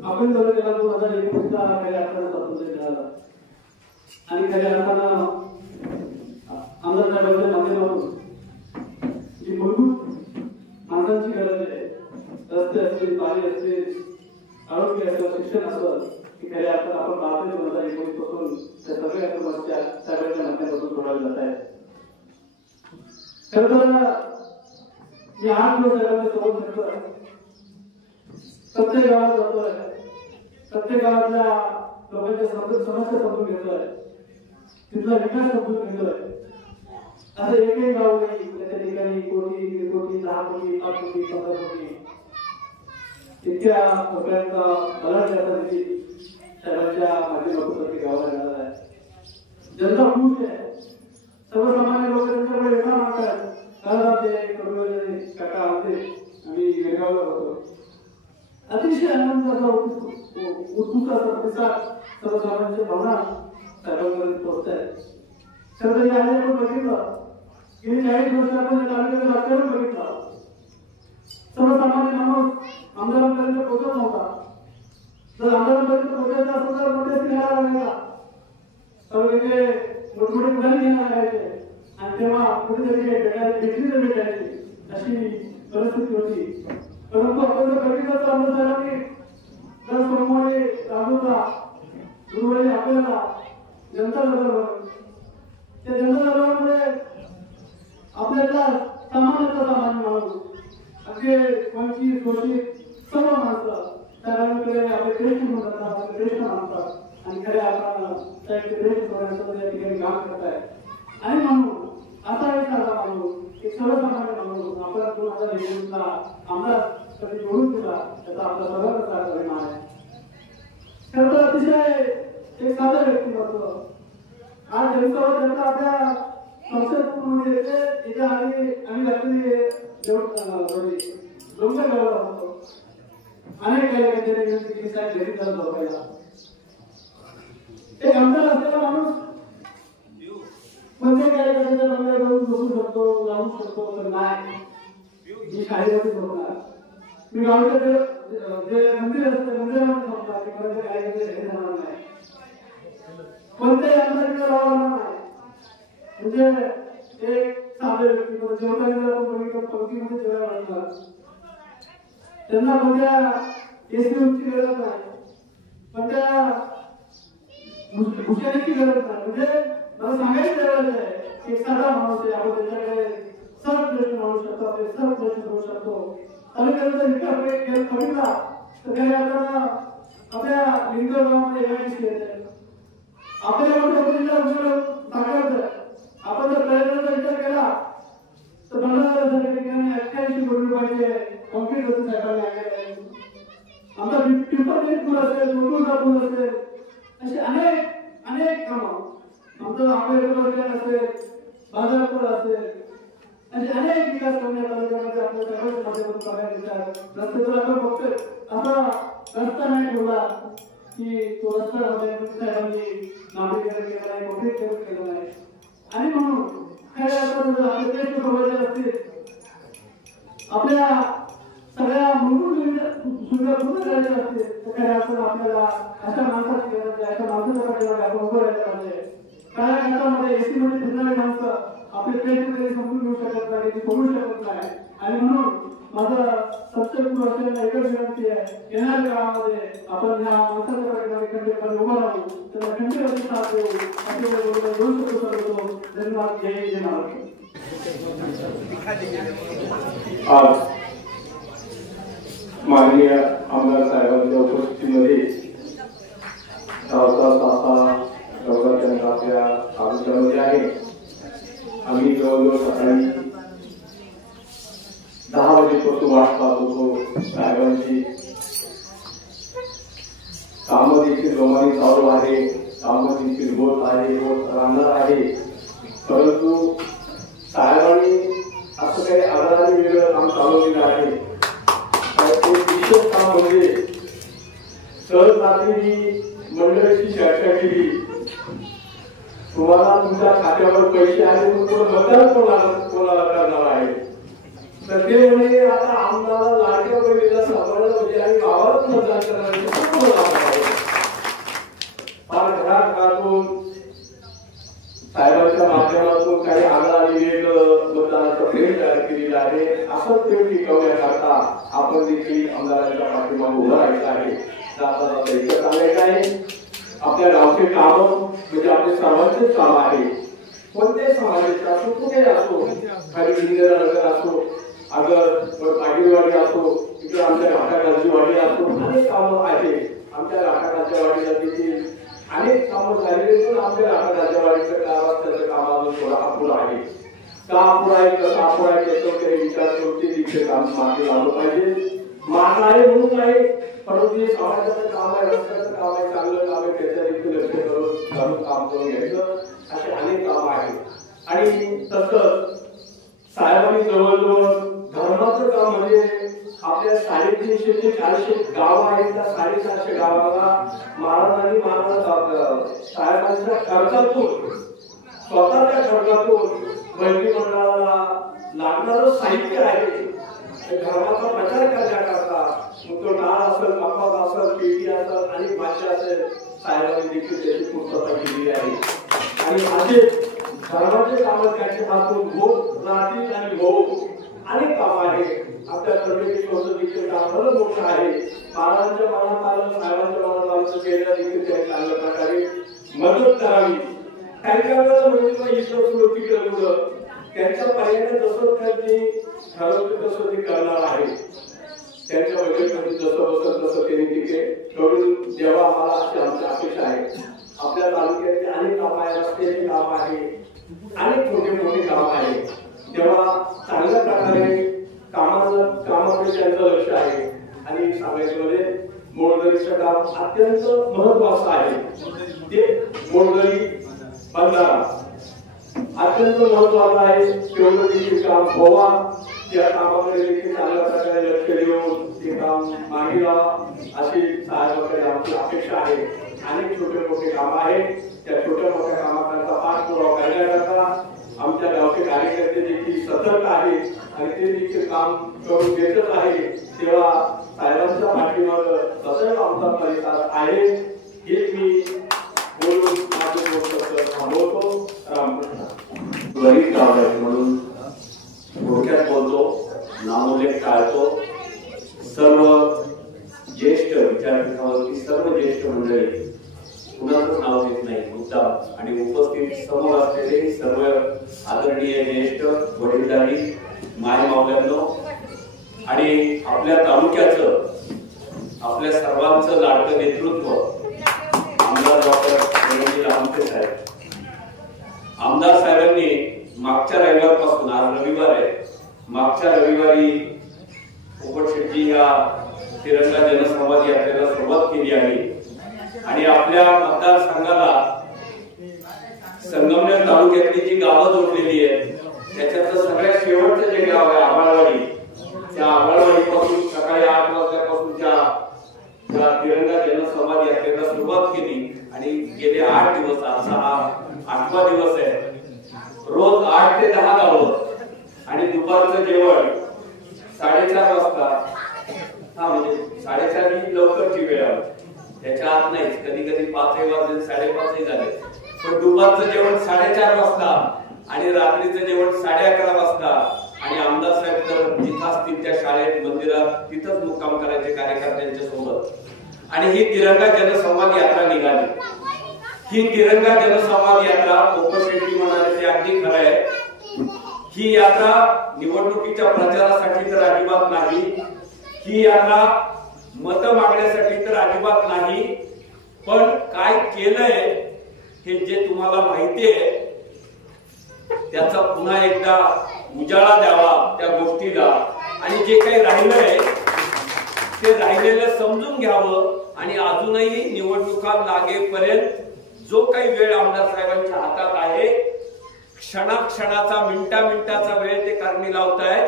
आपण जवळ गेला 2021 खऱ्या अर्थानं स्वातंत्र्य मिळालं आणि खऱ्या अर्थानं आमदार साहेबांच्या माध्यमातून जी मूलभूत माणसांची गरज आहे, रस्ते असतील, पाणी असतील, आरोग्य असतं, शिक्षण असतं, की खऱ्या अर्थानं आपण पाहतोय 2019 पासून त्या सगळ्या समस्या साहेबांच्या माध्यमातून सोडवल्या जात आहेत. खरं तर मी 8 दिवस साहेबांच्या सोबत फिरतोय, प्रत्येक गावात जातोय, प्रत्येक गावातल्या लोकांच्या समस्या समजून घेतोय, तिथला विकास समजून घेतोय. असं एकही गाव नाही त्या ठिकाणी कोटी, 1 कोटी, 10 कोटी, 5 कोटी, 15 कोटी इतक्या रुपयांचा बलाढ्य साहेबांच्या माध्यमातून प्रत्येक गावाला येणार आहे. जनता खुश आहे. सर्वसामान्य लोक त्यांच्याकडे येणार मागतात. काका आमचे आम्ही गिरगावला होतो. अतिशय आनंद असा उत्सुक असा प्रतिसाद सर्वसामान्यांच्या भावना साहेबांपर्यंत पोहोचत आहे. खरं तर याने आपण बघितलं गेली 40 वर्ष आपण तालुक्याचं राजकारण बघितलं. सर्वसामान्य माणूस आमदारांपर्यंत पोहोचत नव्हता. जर आमदारांपर्यंत पोहोचायचं असेल तर मध्यस्थी घ्यायला लागायचा, तालुक्याचे मोठमोठे पुढारी घ्यायला लागायचे आणि तेव्हा कुठेतरी भेटली तर भेटायची अशी परिस्थिती होती. परंतु आपण जर बघितलं तर आमदार साहेबांनी दर सोमवारी राजूला, गुरुवारी आपल्याला जनता दरबार, त्या जनता दरबारमध्ये आपल्याला सामान्य माणूस अगदी वंचित शोषित सर्व माणसं साहेबांकडे आपले श्रेष्ठ म्हणतात, आपले श्रेष्ठ मानतात आणि खऱ्या अर्थानं साहेब श्रेष्ठ होण्याचं या ठिकाणी काम करत आहे. आणि म्हणून असा एक साधा माणूस, एक सर्वसामान्य माणूस आपण 2021 ला आमदार कधी निवडून दिला त्याचा आपला सर्वांचा परिणाम आहे. खरं तर अतिशय एक साधा व्यक्तिमत्व. आज जनसंवाद यात्रा आपल्या जमशेदपूरमध्ये येते. इथे आम्ही रात्री डोंगर गावाला होतो. अनेक काही साहेब घरी जात झोपायला. एक आमदार असलेला माणूस कोणत्या कार्यक्रमाच्या बंगल्यावर जाऊन झोपू शकतो, जाऊ शकतो तर नाही. मी काही वरती झोपणार. मी गावच्या जे मंदिर असते मंदिरामध्ये झोपणार. मी कोणत्या कार्यक्रमाच्या घरी जाणार नाही. कोणत्याही आमदारीला राहणार नाही. म्हणजे एक साधे व्यक्ती जेवणाला आपण बघितलं पंक्तीमध्ये जेवायला बसणार. त्यांना कोणत्या एसपीची गरज नाही, कोणत्या हुशारीची गरज नाही. म्हणजे मला सांगायचं गरज आहे एक साधा माणूस आहे. आपण त्यांच्याकडे सहज प्रश्न मांडू शकतो, आपले सहज प्रश्न करू शकतो. तालुक्याचा विकास बघितला तर काही आपल्याला आपल्या लिंगर गावामध्ये एमआयडीसी येते. आपल्याला आपण जर प्रयत्नाचा विचार केला तर भंडारा ठिकाणी 88 कोटी रुपयाचे कॉन्क्रीट होते साहेबांनी आणले. आमचा पिंपळनेर पूल असेल, मुरगुंडा पूल असेल, असे अनेक कामं. आमचं आंबेडकर असेल, बाजारपूर असेल, असे अनेक विकास कामे तालुक्यामध्ये आपल्या सर्वांच्या माध्यमातून करायला येतात. रस्ते तर आपण बघतोय. आता रस्ता नाही ठेवला की तो रस्ता साहेबांनी नागरिकांना केला नाही, कॉन्क्रीट केलं नाही. आणि म्हणून खऱ्या अर्थानं आपले प्रश्न सोडवायचे असतील, आपल्या सगळ्या मूलभूत सुविधा पूर्ण करायच्या असतील तर खऱ्या अर्थानं आपल्याला अशा माणसाची गरज आहे, अशा माणसाच्या आपण उभं राहायला पाहिजे. कारण याच्यामध्ये एसी मध्ये फिरणारी माणसं आपले प्रश्न कधी समजून घेऊ शकत नाही, कधी करू शकत नाही. आणि म्हणून माझं सत्तर वर्षांना एकच विनंती आहे, येणाऱ्या काळामध्ये आपण ह्या माणसाच्या प्रकारे खंडेमध्ये उभं राहू, त्याला खंडेवरती साथ देऊ, आपल्याला दोन शब्द करतो. धन्यवाद. जय जय महाराष्ट्र. आज माननीय आमदार साहेबांच्या उपस्थितीमध्ये आपल्या आयुष्यामध्ये आहे. आम्ही जवळजवळ सकाळी 10 वाजेपासून वाट पाहत होतो साहेबांची. कामं देखील जोमाने चालू आहे, कामं देखील होत आहे, होत राहणार आहे. परंतु साहेबांनी असं काही आधाराने वेगळं काम चालवलेलं आहे. विशेष काम म्हणजे सहज रात्री मंडळाची चर्चा केली, तुम्हाला तुमच्या खात्यावर पैसे आले म्हणून मतदान कोणाला करणार आहे. तर ते म्हणजे आता आम्हाला लाडक्या बहिणीला सांभाळलं म्हणजे आणि गावात मतदान करणारे फार घराघरातून साहेबांच्या माध्यमातून काही आगळा मतदानाचा फ्रेम तयार केलेला आहे. असंच ते टिकवण्याकरता आपण देखील आमदारांच्या पाठीमागे उभं राहायचं आहे. जाता जाता इथं सांगायचं आहे, आपल्या गावचे काम म्हणजे आपले सर्वांचेच काम आहे. कोणत्याही समाजाचे असो, कुठेही असो, खाली इंदिरानगर असो, अगर पाटीलवाडी असो, इकडे आमच्या घाटाकालची वाडी असो, अनेक कामं आहे. आमच्या घाटाकालच्या वाडीला देखील अनेक कामं झालेली पण आमच्या घाटाकालच्या गावात त्याचं काम अजून थोडा अपुरा आहे. का अपुरा आहे, कसं अपुरा आहे त्याचं काही विचार करून ते देखील काम मागे लावलं पाहिजे. मान आहे म्हणून नाही, परंतु हे समाजाचं काम आहे, रस्त्याचं काम आहे, चांगलं काम आहे, त्याच्या देखील लक्ष करून काम करून घ्यायचं. असे अनेक काम आहेत. आणि तसंच साहेबांनी जवळजवळ धर्माचं काम म्हणजे आपल्या 350 ते 400 गाव आहेत. त्या 750 गावाला महाराजांनी साहेबांच्या खर्चातून, स्वतःच्या खर्चातून मंत्रिमंडळाला लागणारं साहित्य आहे धर्माचा प्रचार करण्याकरता, तो नाळ असेल, मफत असेल, पेटी असेल आणि भाषा असेल, साहेबांनी देखील त्याची पूर्तता केलेली आहे. आणि असे धर्माचे कामं त्याच्या हातून होत राहतील आणि हो अनेक काम आहे. आपल्या सर्वेक्षण देखील काम बरंच मोठं आहे. महाराजांच्या मनात आलं, साहेबांच्या मनात आलं, केल्या देखील त्यांनी चांगल्या प्रकारे मदत करावी. त्यांच्या वेळेला म्हणजे ईश्वर तिकडे त्यांच्या पर्यायाने जसं त्यांनी ठरवलं तसं ते करणार आहे. त्यांच्या बजेटमध्ये जसं बसत तसं त्यांनी तिथे ठरवून जेव्हा आम्हाला आमची अपेक्षा आहे. आपल्या तालुक्यातली अनेक कामं आहे, रस्त्याची कामं आहे, अनेक मोठे मोठे काम आहे. तेव्हा चांगल्या प्रकारे कामाकडे त्यांचं लक्ष आहे. आणि सांगायचं म्हणजे मोडदरीचं काम अत्यंत महत्वाचं आहे. ते मोडदरी बंधारा अत्यंत महत्वाचं आहे. तेवढं देखील काम व्हावा, त्या कामाकडे देखील चांगल्या प्रकारे लक्ष देऊन ते काम मागे लावा अशी साहेबांकडे आमची अपेक्षा आहे. अनेक छोटे मोठे काम आहेत. त्या छोट्या मोठ्या कामाकरता पाठपुरावा करण्याकरता आमच्या गावचे कार्यकर्ते देखील सतर्क आहेत आणि ते देखील काम करून देतच आहे. तेव्हा साहेबांच्या पाठीमागे सदैव आमचा परिसर आहे. हेच मी बोलून माझे वक्तव्य थांबवतो. रामकृष्ण. गरीब गाव आहे म्हणून थोडक्यात बोलतो, नामोल्लेख टाळतो. सर्व ज्येष्ठ विचारपीठावरती सर्व ज्येष्ठ मंडळी, कुणाचंच नाव घेत नाही मुद्दा, आणि उपस्थित समोर असलेले सर्व आदरणीय ज्येष्ठ वडीलधारी माय मावल्यांनो आणि आपल्या तालुक्याचं, आपल्या सर्वांचं लाडकं नेतृत्व आमदार डॉक्टर आमटे साहेब. आमदार साहेबांनी मागच्या रविवारपासून, आज रविवार आहे, मागच्या रविवारी पोपटशेट्टी या तिरंगा जनसंवाद यात्रेला सुरुवात केली आहे. आणि आपल्या मतदारसंघाला संगमनेर तालुक्यातली जी गावं जोडलेली आहेत त्याच्यातलं सगळ्यात शेवटचं जे गाव आहे आबाळवाडी, त्या आबाळवाडीपासून सकाळी 8 वाजल्यापासून त्या केली आणि गेले 8 दिवस, आजचा हा 8वा दिवस आहे. रोज 8 ते 10 गावं आणि दुपारचं जेवण 4:30 वाजता. हा म्हणजे 4:30 ही लवकरची वेळ आहे, त्याच्या आत नाही. कधी कधी 5 वाजले, 5:30 झाले. पण दुपारचं जेवण 4:30 वाजता आणि रात्रीचं जेवण 11:30 वाजता. आणि आमदार साहेब तर जिथं असतील त्या शाळेत, मंदिरात तिथंच मुक्काम करायचे कार्यकर्त्यांच्या सोबत. आणि ही तिरंगा जनसंवाद यात्रा निघाली. ही तिरंगा जनसंवाद यात्रा पोपट शेट्टी म्हणाले ते अगदी खरं आहे. ही यात्रा निवडणुकीच्या प्रचारासाठी तर अजिबात नाही. ही यात्रा मत मागण्यासाठी तर अजिबात नाही. पण काय केलंय हे जे तुम्हाला माहिती आहे त्याचा पुन्हा एकदा उजाळा द्यावा त्या गोष्टीला. आणि जे काही राहिलंय ते राहिलेलं समजून घ्यावं. आणि अजूनही निवडणुका लागेपर्यंत जो काही वेळ आमदार साहेबांच्या हातात आहे, क्षणाक्षणाचा, मिनिटाचा वेळ ते कारणी लावताय.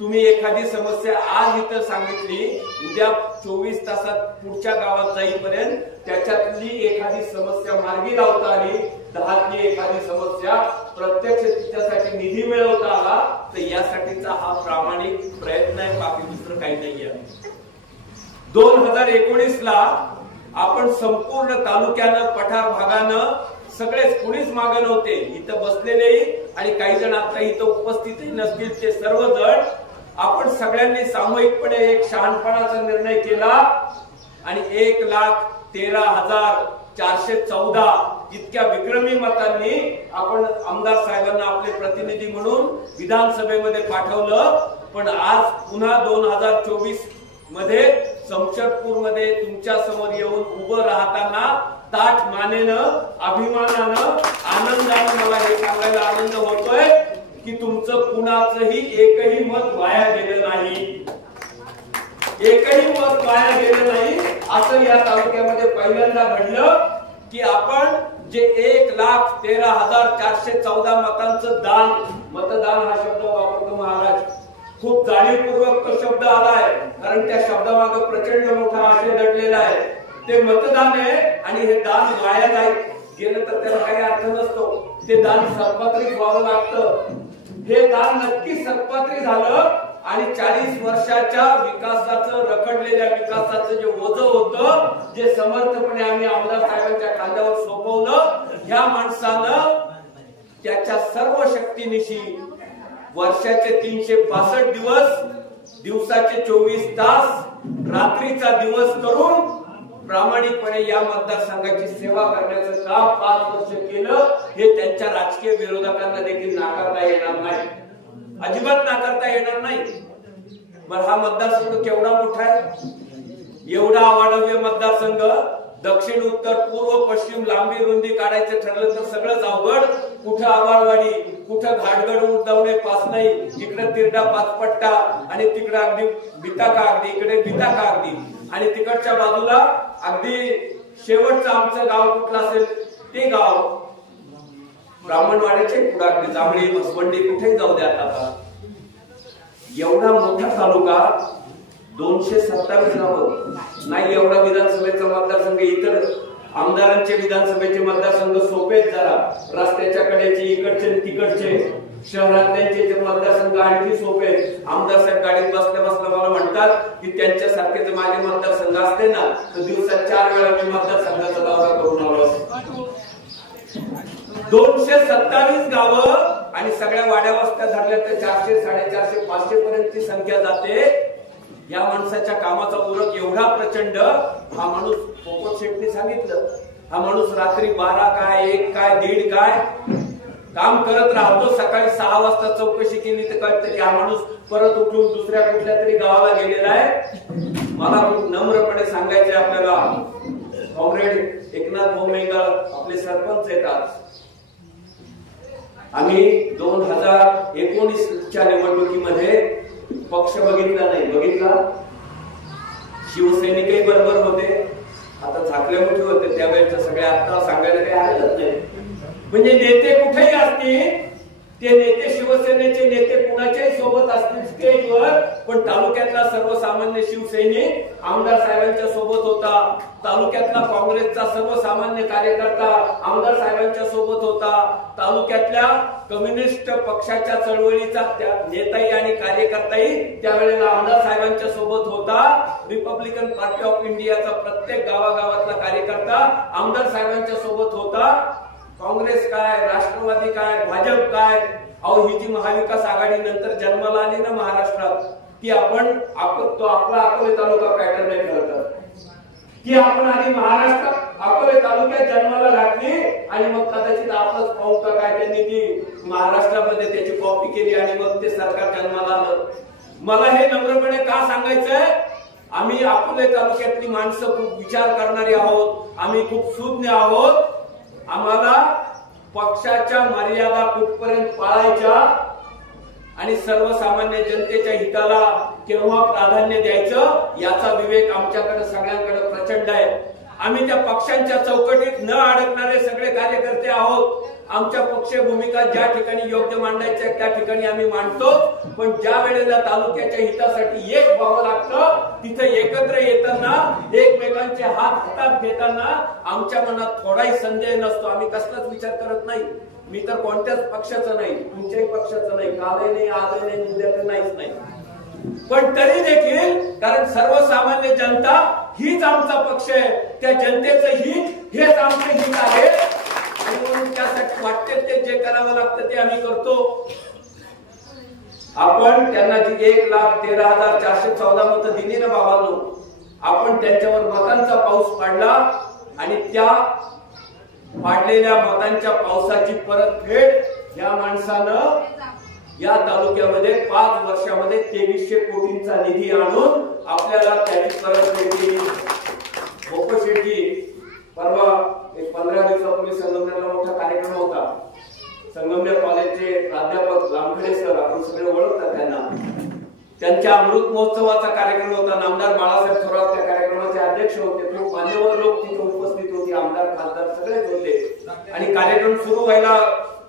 तुम्ही एखादी समस्या आज इथं सांगितली, उद्या 24 तासात पुढच्या गावात जाईपर्यंत त्याच्यातली एखादी समस्या मार्गी लावता आली, 10तली एखादी समस्या प्रत्यक्ष तिच्यासाठी निधी मिळवता आला, तर यासाठीचा हा प्रामाणिक प्रयत्न आहे, बाकी दुसरं काही नाहीये. 2019ला आपण संपूर्ण तालुक्यानं, पठार भागानं सगळेच, कुणीच मागे नव्हते, इथं बसलेलेही आणि काही जण आता इथं उपस्थितही नसतील ते सर्वजण, आपण सगळ्यांनी सामूहिकपणे एक शहाणपणाचा निर्णय केला आणि 1,13,414 इतक्या विक्रमी मतांनी आपण आमदार साहेबांना आपले प्रतिनिधी म्हणून विधानसभेमध्ये पाठवलं. पण आज पुन्हा 2024 मध्ये समशेरपूर मध्ये तुमच्या समोर येऊन उभं राहताना ताठ मानेनं, अभिमानानं, आनंदानं मला हे सांगायला आनंद होतोय की तुमचं कुणाचंही एकही मत वाया गेलं नाही. एकही मत वाया गेलं नाही. असं या तालुक्यामध्ये पहिल्यांदा घडलं की आपण जे 1,13,414 मतांचं दान, मतदान हा शब्द वापरतो महाराज, खूप जाणीवपूर्वक तो शब्द आलाय, कारण त्या शब्दामागे प्रचंड मोठा आशय दडलेला आहे. ते मतदान आहे आणि हे दान वाया गेलं तर त्याला काही अर्थ नसतो. ते दान सत्पात्रित व्हावं लागतं. हे दान नक्की सत्पात्री झालं आणि 40 वर्षाच्या विकासाचं, रखडलेल्या विकासाचं जे ओझं होतं, जे समर्थपणे आम्ही आमदार साहेबांच्या खांद्यावर सोपवलं, ह्या माणसानं त्याच्या सर्व शक्तीनिशी वर्षाचे 365 दिवस, दिवसाचे 24 तास, रात्रीचा दिवस करून प्रामाणिकपणे या मतदारसंघाची सेवा करण्याचं काम 5 वर्ष केलं. हे त्यांच्या राजकीय विरोधकांना देखील नाकारता येणार नाही, अजिबात नाकारता येणार नाही. मग हा मतदारसंघ केवढा मोठा आहे, एवढा अवाढव्य मतदारसंघ, दक्षिण, उत्तर, पूर्व, पश्चिम, लांबी रुंदी काढायचं ठरलं तर सगळंच अवघड. कुठं आवाळवाडी, कुठं घाटगड उडवणे, पासनाई, इकडे तिरडा पाचपट्टा आणि तिकडे अगदी बिताका, अगदी इकडे बिताका अगदी, आणि तिकडच्या बाजूला अगदी शेवटचं आमचं गाव कुठलं असेल ते गाव ब्राह्मणवाड्याचे पुढे अगदी जांभळी, मसवंडी, कुठेही जाऊ द्या. आता एवढा मोठा तालुका, 227 गावं नाही. एवढा विधानसभेचा मतदारसंघ, इतर आमदारांचे विधानसभेचे मतदारसंघ सोपेच जरा, रस्त्याच्या कडेचे इकडचे तिकडचे, शहरातल्यांचे मतदारसंघ आणखी सोपे. आमदार साहेब गाडीत बसल्या मला म्हणतात की त्यांच्यासारखे जर माझे मतदारसंघ असते ना तर दिवसात 4 वेळा मी मतदारसंघाचा दौरा करून आलो असतो. 227 गावं आणि सगळ्या वाड्या वस्त्या धरल्या तर 400, 450, 500 पर्यंतची संख्या जाते. या माणसाच्या कामाचा उरक एवढा प्रचंड. हा माणूस, पोपट शेट्टी सांगितलं, हा माणूस रात्री 12 काय, 1 काय, 1:30 काय काम करत राहतो. सकाळी 6 वाजता चौकशी केली तर कळतं की हा माणूस परत उठून दुसऱ्या कुठल्या तरी गावाला गेलेला आहे. मला नम्रपणे सांगायचे आपल्याला, कॉम्रेड एकनाथ भाऊ मेंगळ आपले सरपंच आहेत आज. आम्ही 2019च्या निवडणुकीमध्ये पक्ष बघितला नाही, बघितला शिवसैनिकही बरोबर होते, आता झाकले मोठे होते त्यावेळेच्या सगळ्या, आता सांगायला काही हरकत नाही. म्हणजे नेते कुठेही असतील, ते नेते शिवसेनेचे नेते कुणाच्याही सोबत असतील स्टेजवर, पण तालुक्यातला सर्वसामान्य शिवसैनिक आमदार साहेबांच्या सोबत होता, तालुक्यातला काँग्रेसचा सर्वसामान्य कार्यकर्ता आमदार साहेबांच्या सोबत होता, तालुक्यातल्या कम्युनिस्ट पक्षाच्या चळवळीचा नेताही आणि कार्यकर्ताही त्यावेळेला आमदार साहेबांच्या सोबत होता, रिपब्लिकन पार्टी ऑफ इंडियाचा प्रत्येक गावागावातला कार्यकर्ता आमदार साहेबांच्या सोबत होता. काँग्रेस काय, राष्ट्रवादी काय, भाजप काय, अहो ही जी महाविकास आघाडी नंतर जन्माला आली ना महाराष्ट्रात, ती आपण आपला अकोले तालुका पॅटर्न आहे खरं तर, की आपण आधी महाराष्ट्रात अकोले तालुक्यात जन्माला घातली आणि मग कदाचित आपलंच पाहून का काय त्यांनी ती महाराष्ट्रामध्ये त्याची कॉपी केली आणि मग ते सरकार जन्माला आलं. मला हे नम्रपणे का सांगायचंय, आम्ही अकोले तालुक्यातली माणसं खूप विचार करणारी आहोत, आम्ही खूप सुज्ञ आहोत. आम्हाला पक्षाच्या मर्यादा कुठपर्यंत पाळायच्या आणि सर्वसामान्य जनतेच्या हिताला केव्हा प्राधान्य द्यायचं याचा विवेक आमच्याकडे सगळ्यांकडे प्रचंड आहे. आम्ही त्या पक्षांच्या चौकटीत न अडकणारे सगळे कार्यकर्ते आहोत. आमच्या पक्षीय भूमिका ज्या ठिकाणी योग्य मांडायच्या त्या ठिकाणी आम्ही मांडतो, पण ज्या वेळेला तालुक्याच्या हितासाठी एक व्हावं लागतं तिथे एकत्र येताना एकमेकांचे हात हातात घेताना आमच्या मनात थोडाही संदेह नसतो. आम्ही कसलाच विचार करत नाही. मी तर कोणत्याच पक्षाचं नाही, तुमच्याही पक्षाचं नाही, कालही नाही, आजही नाही, उद्या तर नाहीच नाही. पण तरी देखील कारण सर्वसामान्य जनता हीच आमचा पक्ष आहे, त्या जनतेचं हित हेच आमचं हित आहे आणि म्हणून त्यासाठी वाटते ते जे करावं लागतं ते आम्ही करतो. आपण त्यांना जी 1,13,414 मतं दिली ना बाबांनो, आपण त्यांच्यावर मतांचा पाऊस पाडला आणि त्या पाडलेल्या मतांच्या पावसाची परतफेड या माणसानं या तालुक्यामध्ये 5 वर्षामध्ये 2300 कोटींचा निधी आणून आपल्याला त्याची परतफेड केली. शेट्टी परवा 15 दिवसापूर्वी संगमनेरला मोठा कार्यक्रम होता. संगमनेर कॉलेजचे प्राध्यापक लांबडे सर, आपण सगळे ओळखतात त्यांना, त्यांच्या अमृत महोत्सवाचा कार्यक्रम होता. नामदार बाळासाहेब थोरात त्या कार्यक्रमाचे अध्यक्ष होते. खूप मान्यवर लोक तिथे उपस्थित होते, आमदार खासदार सगळेच होते आणि कार्यक्रम सुरू व्हायला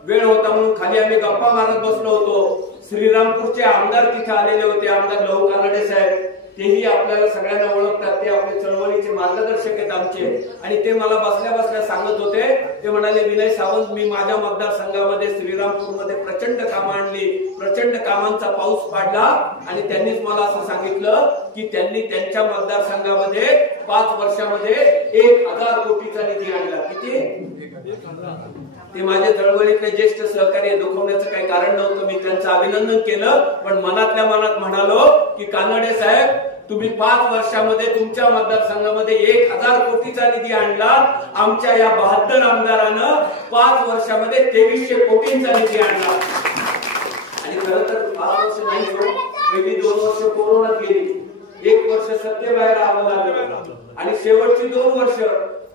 वेळ होता म्हणून खाली आम्ही गप्पा मारत बसलो होतो. श्रीरामपूरचे आमदार तिथे आलेले होते, आमदार लहू कानडे साहेब, तेही आपल्याला सगळ्यांना ओळखतात, ते आपले चळवळीचे मार्गदर्शक आहेत आमचे. आणि ते मला बसल्या बसल्या सांगत होते, ते म्हणाले विनय सावंत, मी माझ्या मतदारसंघामध्ये श्रीरामपूरमध्ये प्रचंड कामं आणली, प्रचंड कामांचा पाऊस पाडला आणि त्यांनीच मला असं सांगितलं की त्यांनी त्यांच्या मतदारसंघामध्ये 5 वर्षामध्ये 1,000 कोटीचा निधी आणला. किती? ते माझ्या चळवळीतले ज्येष्ठ सहकारी, दुखवण्याचं काही कारण नव्हतं. मी त्यांचं अभिनंदन केलं, पण मनातल्या मनात म्हणालो की कानडे साहेब, तुम्ही 5 वर्षामध्ये तुमच्या मतदारसंघामध्ये 1,000 कोटीचा निधी आणला. आमच्या या 72 आमदारानं 5 वर्षामध्ये 2300 कोटींचा निधी आणला. आणि खरं तर 5 वर्ष नाही, पहिली 2 वर्ष कोरोनात गेली, 1 वर्ष सत्तेबाहेर राहावं लागलं आणि शेवटची 2 वर्ष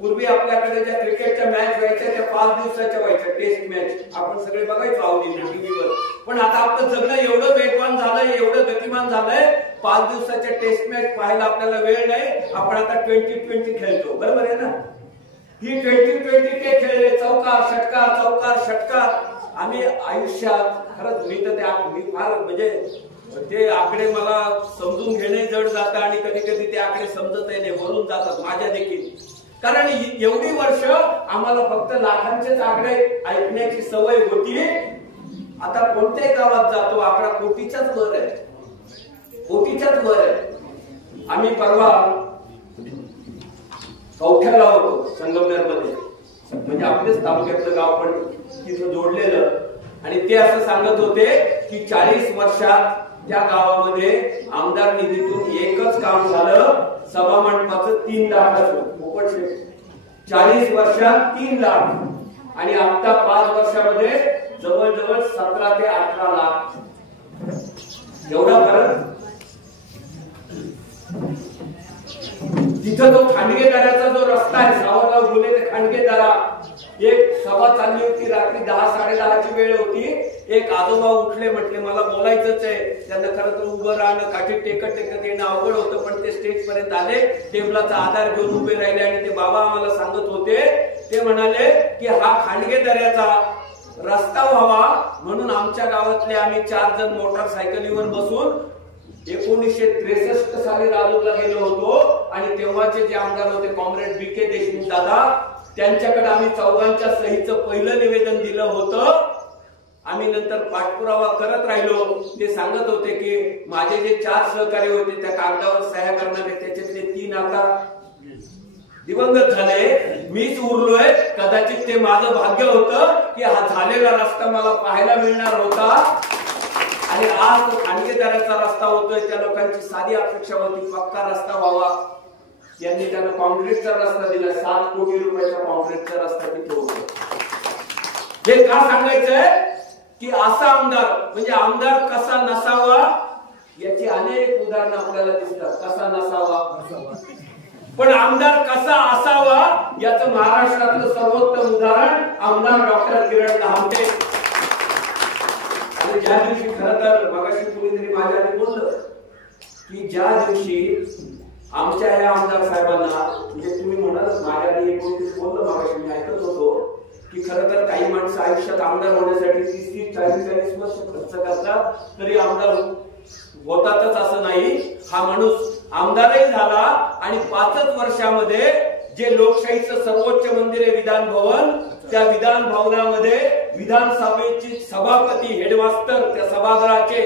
पूर्वी आपल्याकडे ज्या क्रिकेटच्या मॅच व्हायच्या त्या 5 दिवसाच्या व्हायच्या, टेस्ट मॅच आपण सगळे बघायचो आवडीने टीव्हीवर. पण आता आपलं जगणं एवढं वेगवान झालंय, एवढं गतिमान झालंय, 5 दिवसाच्या टेस्ट मॅच पाहायला आपल्याला वेळ नाही. आपण आता 2020 खेळतो, बरोबर आहे ना? ही 2020 ते खेळले, चौकार षटकार, चौकार षटकार. आम्ही आयुष्यात खरंच मी फार म्हणजे ते आकडे मला समजून घेणे जड जातं आणि कधी कधी ते आकडे समजतही नाही, वरून जातात माझ्या देखील. कारण एवढी वर्ष आम्हाला फक्त लाखांचेच आकडे ऐकण्याची सवय होती. आता कोणत्याही गावात जातो आकडा कोटीच्याच वर आहे, कोटीच्याच वर आहे. आम्ही परवा कवठ्याला होतो संगमनेरमध्ये, म्हणजे आपलेच तालुक्यातलं गाव पण तिथं जोडलेलं, आणि ते असं सांगत होते की 40 वर्षात त्या गावामध्ये आमदार निधीतून एकच काम झालं, सभा मंडपाचं 3 लाखाचं. 40 वर्षात 3 लाख आणि आता 5 वर्षामध्ये जवळजवळ 17 ते 18 लाख. एवढा फरक. तिथं तो खांडगेदाराचा जो रस्ता आहे, सावरगाव गुले ते खांडगेदारा, एक सभा चालली होती, रात्री 10-10:30ची वेळ होती. एक आजोबा उठले, म्हटले मला बोलायचंच आहे. त्यांना खरं तर उभं राहणं, काठी टेकत येणं अवघड होतं, पण ते स्टेज पर्यंत आले, टेबलाचा आधार घेऊन उभे राहिले आणि ते बाबा आम्हाला सांगत होते, ते म्हणाले की हा खांडगेदाऱ्याचा रस्ता व्हावा म्हणून आमच्या गावातले आम्ही 4 जण मोटरसायकलीवर बसून 1963 साली राजूरला गेलो होतो आणि तेव्हाचे जे आमदार होते कॉम्रेड BK देशमुख दादा, त्यांच्याकडे आम्ही चौघांच्या सहीचं पहिलं निवेदन दिलं होतं. आम्ही नंतर पाठपुरावा करत राहिलो. ते सांगत होते की माझे जे 4 सहकारी होते त्या कागदावर सह्या करणारे त्याच्यातले 3 आता दिवंगत झाले, मीच उरलोय. कदाचित ते माझं भाग्य होतं की हा झालेला रस्ता मला पाहायला मिळणार होता आणि आज तो खानगीदाराचा रस्ता होतोय. त्या लोकांची साधी अपेक्षा होती पक्का रस्ता व्हावा. यांनी त्यांना कॉन्क्रीटचा रस्ता दिला. 7 कोटी रुपयाचा कॉन्क्रीटचा रस्ता तिथे होता. हे का सांगायचंय की असा आमदार म्हणजे आमदार कसा नसावा याची अनेक उदाहरणं आपल्याला दिसतात. कसा नसावा, पण आमदार कसा असावा याचं महाराष्ट्रातलं सर्वोत्तम उदाहरण आमदार डॉक्टर किरण लहामटे. आणि ज्या दिवशी खरं तर मगाशी कुणीतरी माझ्याने बोललं की ज्या दिवशी आमच्या या आमदार साहेबांना म्हणजे तुम्ही म्हणाल माझ्याने कोणीतरी बोललं मगाशी मी ऐकत होतो की खरं तर काही माणसं आयुष्यात आमदार होण्यासाठी 30-40 वर्ष खर्च करतात तरी आमदार होतातच असं नाही. हा माणूस आमदारही झाला आणि 5च वर्षामध्ये जे लोकशाहीचं सर्वोच्च मंदिर आहे विधान भवन, त्या विधान भवनामध्ये विधानसभेची सभापती हेडमास्टर त्या सभागृहाचे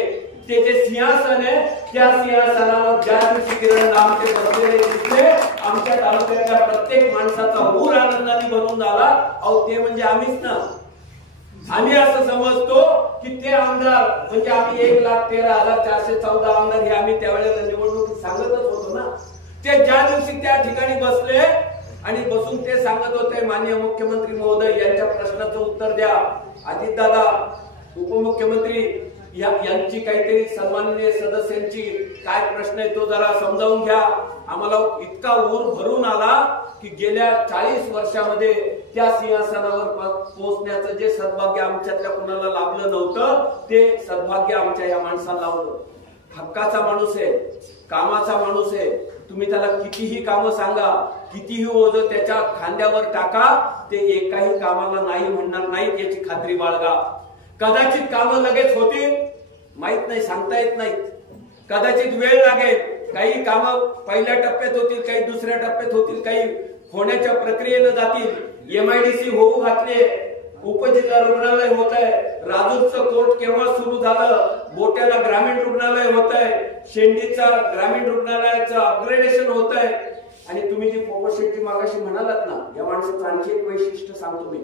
ते जे सिंहासन आहे त्या सिंहासनावर ज्या दिवशी किरण लहामटे बसलेले दिसले आमच्या तालुक्यातल्या प्रत्येक माणसाचा हूर आनंदाने भरून झाला. अहो ते म्हणजे आम्हीच ना. आम्ही असं समजतो की ते आमदार म्हणजे आम्ही 1,13,414 आमदार हे आम्ही त्यावेळेला निवडणुकीत सांगतच होतो ना. ते ज्या दिवशी त्या ठिकाणी बसले आणि बसून ते सांगत होते माननीय मुख्यमंत्री महोदय यांच्या प्रश्नाचं उत्तर द्या, अजितदादा उपमुख्यमंत्री यांची काहीतरी सन्माननीय सदस्यांची काय प्रश्न आहे तो जरा समजावून घ्या. आम्हाला इतका ऊर भरून आला की गेल्या 40 वर्षामध्ये त्या सिंहासनावर पोहोचण्याचं जे सद्भाग्य आमच्यातल्या कुणाला लाभलं नव्हतं ते सद्भाग्य आमच्या या माणसाला लावलं. हक्काचा माणूस आहे, कामाचा माणूस आहे. तुम्ही त्याला कितीही कामं सांगा, कितीही ओझं त्याच्या खांद्यावर टाका, ते एकाही कामाला नाही म्हणणार नाहीत याची खात्री बाळगा. कदाचित कामं लगेच होतील, माहित नाही, सांगता येत नाहीत. कदाचित वेळ लागेल. काही कामं पहिल्या टप्प्यात होतील, काही दुसऱ्या टप्प्यात होतील, काही होण्याच्या प्रक्रियेनं जातील. MIDC होऊ घातले, उपजिल्हा रुग्णालय होत आहे, राजूरचं कोर्ट केव्हा सुरू झालं, बोट्याला ग्रामीण रुग्णालय होत आहे, शेंडीचा ग्रामीण रुग्णालयाचं अपग्रेडेशन होत आहे. आणि तुम्ही जी पोपट मागाशी म्हणालात ना, या माणसाचं आणखी एक वैशिष्ट्य सांगतो मी.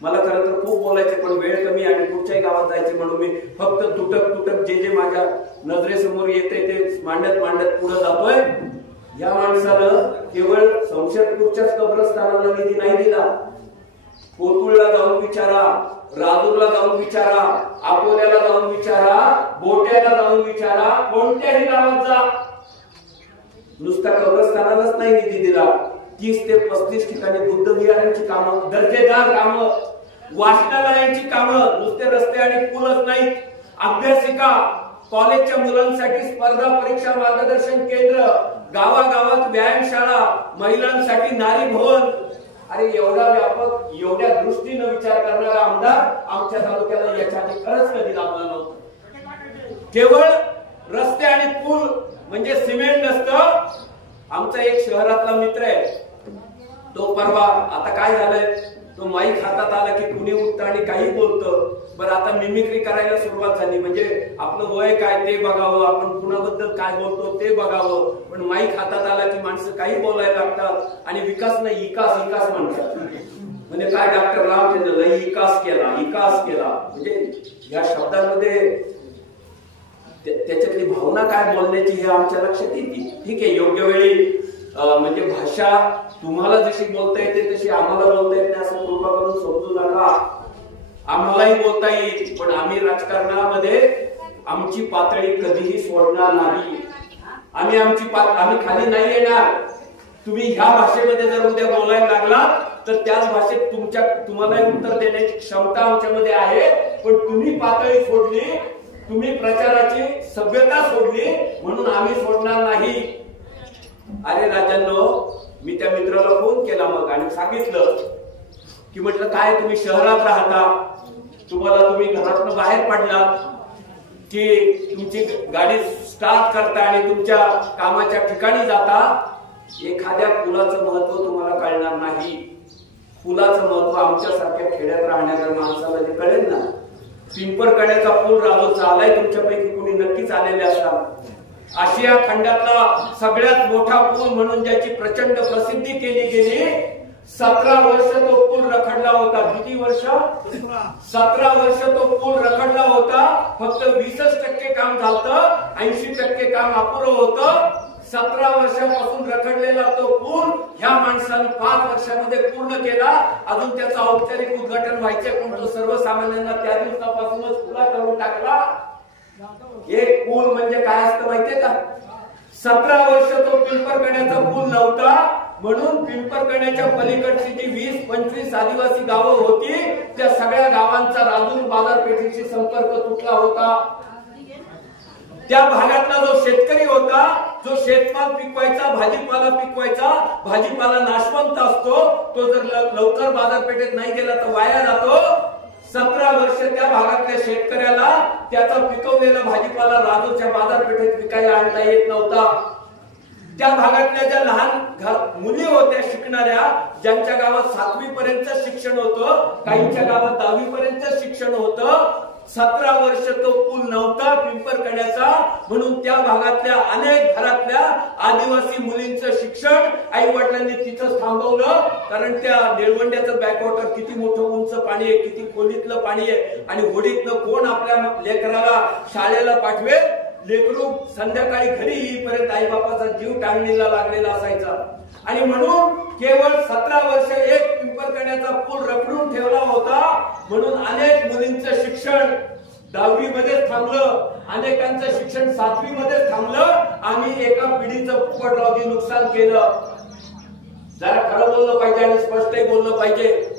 मला खरं तर खूप बोलायचे पण वेळ कमी आणि पुढच्याही गावात जायचे म्हणून मी फक्त तुटक जे माझ्या नजरेसमोर येते ते मांडत पुढे जातोय. या माणसानं केवळ शमशेरपूरच्याच कब्रस्थानाला निधी नाही दिला. कोतुळला जाऊन विचारा, राजूरला जाऊन विचारा, अकोल्याला जाऊन विचारा, बोट्याला जाऊन विचारा, कोणत्याही गावात जा, नुसता कब्रस्थानालाच नाही निधी दिला. 30 ते 35 ठिकाणी बुद्ध विहारांची कामं, दर्जेदार कामं, वाचनालयांची कामं, नुसते रस्ते आणि पूलच नाहीत, अभ्यासिका, कॉलेजच्या मुलांसाठी स्पर्धा परीक्षा मार्गदर्शन केंद्र, गावागावात व्यायामशाळा, महिलांसाठी नारी भवन. अरे एवढा व्यापक, एवढ्या दृष्टीनं विचार करणारा आमदार आमच्या तालुक्याला याच्या आधी खरंच कधी लाभला नव्हता. केवळ रस्ते आणि पूल म्हणजे सिमेंट नसतं. आमचा एक शहरातला मित्र आहे, तो परवा आता काय झालंय, तो माईक हातात आला की कुणी उठतं आणि काही बोलतं. बरं आता मिमिक्री करायला सुरुवात झाली, म्हणजे आपलं वय काय ते बघावं, आपण कुणाबद्दल काय बोलतो ते बघावं. पण माईक हातात आला की माणसं काही बोलायला लागतात आणि विकास नाही इकास म्हणतात. म्हणजे काय डॉक्टर रामचंद्र लई इकास केला म्हणजे या शब्दांमध्ये त्याच्यातली भावना काय बोलण्याची हे आमच्या लक्षात येते. ठीक आहे, योग्य वेळी म्हणजे भाषा तुम्हाला जशी बोलता येते तशी आम्हाला बोलता येत नाही असं कृपा करून समजू नका. आम्हालाही बोलता येईल, पण आम्ही राजकारणामध्ये आमची पातळी कधीही सोडणार नाही. आम्ही खाली नाही येणार. तुम्ही ह्या भाषेमध्ये जर उद्या बोलायला लागला तर त्याच भाषेत तुम्हाला उत्तर देण्याची क्षमता आमच्यामध्ये आहे. पण तुम्ही पातळी सोडली, तुम्ही प्रचाराची सभ्यता सोडली म्हणून आम्ही सोडणार नाही. अरे राजांनो, मी त्या मित्राला फोन केला मग आणि सांगितलं की म्हटलं काय तुम्ही शहरात राहता, तुम्ही घरातून बाहेर पडलात की तुमची गाडी स्टार्ट करता आणि तुमच्या कामाच्या ठिकाणी जाता, एखाद्या पुलाचं महत्व तुम्हाला कळणार नाही. पुलाचं महत्व आमच्यासारख्या खेड्यात राहणाऱ्या माणसाला जे कळेल ना, पिंपरकड्याचा पूल राजूचा आलाय, तुमच्यापैकी कोणी नक्कीच आलेले असतात. आशिया खंडातला सगळ्यात मोठा पूल म्हणून ज्याची प्रचंड प्रसिद्धी केली गेली, 17 वर्ष तो पूल रखडला होता. किती वर्ष? 17 वर्ष तो पूल रखडला होता. फक्त 20% काम झालं, 80% काम अपुरं होतं. 17 वर्षापासून रखडलेला तो पूल ह्या माणसानं 5 वर्षामध्ये पूर्ण केला. अजून त्याचं औपचारिक उद्घाटन व्हायचे, पण तो सर्वसामान्यांना त्या दिवसापासूनच खुला करून टाकला. एक पूल म्हणजे काय असतं माहितीये का? 17 वर्ष तो पिंपरकड्याचा पूल नव्हता, म्हणून पिंपरकड्याच्या पलीकडची जी 20-25 आदिवासी गावं होती, त्या सगळ्या गावांचा राजूर बाजारपेठेशी संपर्क तुटला होता. त्या भागातला जो शेतकरी होता, जो शेतमाल पिकवायचा, भाजीपाला पिकवायचा, भाजीपाला नाशवंत असतो, तो जर लवकर बाजारपेठेत नाही गेला तर वाया जातो. 17 वर्ष त्या भागातल्या शेतकऱ्याला त्याचा पिकवलेला भाजीपाला राजूरच्या बाजारपेठेत विकायला आणता येत नव्हता. त्या भागातल्या ज्या लहान मुली होत्या शिकणाऱ्या, ज्यांच्या गावात 7वी पर्यंत शिक्षण होतं, काहींच्या गावात 10वी पर्यंत शिक्षण होतं, 17 वर्ष तो पूल नव्हता पिंपरकड्याचा, म्हणून त्या भागातल्या अनेक घरातल्या आदिवासी मुलींचं शिक्षण आई वडिलांनी तिथंच थांबवलं. कारण त्या निळवंड्याचं बॅकवॉटर किती मोठं उंच पाणी आहे, किती खोलीतलं पाणी आहे, आणि होडीतलं कोण आपल्या लेकराला शाळेला पाठवेल. लेकरू संध्याकाळी घरी येईपर्यंत आई बापाचा जीव टांगणीला लागलेला असायचा. आणि म्हणून केवळ 17 वर्ष एक पिंपरकड्याचा पूल रखडून ठेवला होता, म्हणून अनेक मुलींचं शिक्षण 10वी मध्ये थांबलं, अनेकांचं शिक्षण 7वी मध्ये थांबलं. आम्ही एका पिढीचं पोपटरावजी नुकसान केलं. जरा खरं बोललं पाहिजे आणि स्पष्टही बोललं पाहिजे.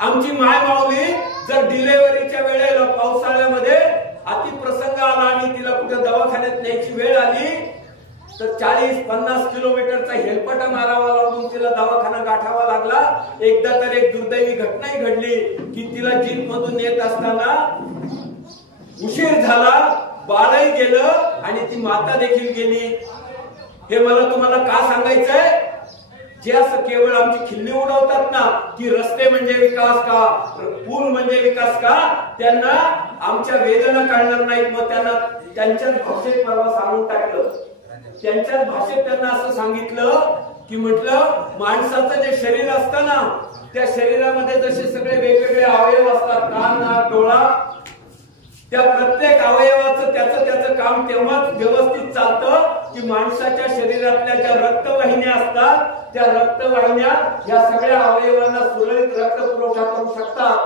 आमची माय माऊली जर डिलेव्हरीच्या वेळेला पावसाळ्यामध्ये अतिप्रसंग आला आणि तिला कुठे दवाखान्यात न्यायची वेळ आली, तर 40-50 किलोमीटरचा हेलपटा मारावा लागून तिला दवाखाना गाठावा लागला. एकदा तर एक दुर्दैवी घटनाही घडली की तिला जीप मधून येत असताना उशीर झाला, बाळही गेलं आणि ती माता देखील गेली. हे मला तुम्हाला का सांगायचंय? जे असं केवळ आमची खिल्ली उडवतात ना की रस्ते म्हणजे विकास का, पूल म्हणजे विकास का, त्यांना आमच्या वेदना कळणार नाहीत. मग त्यांना त्यांच्याच भाषेत परवा सांगून टाकलं. त्यांच्याच भाषेत त्यांना असं सांगितलं की म्हटलं माणसाचं जे शरीर असतं ना, त्या शरीरामध्ये जसे सगळे वेगवेगळे अवयव असतात, कान, नाक, डोळा, त्या प्रत्येक अवयवाचं त्याचं काम तेव्हाच व्यवस्थित चालतं की माणसाच्या शरीरातल्या ज्या रक्तवाहिन्या असतात, त्या रक्तवाहिन्या या सगळ्या अवयवांना सुरळीत रक्त पुरवठा करू शकतात.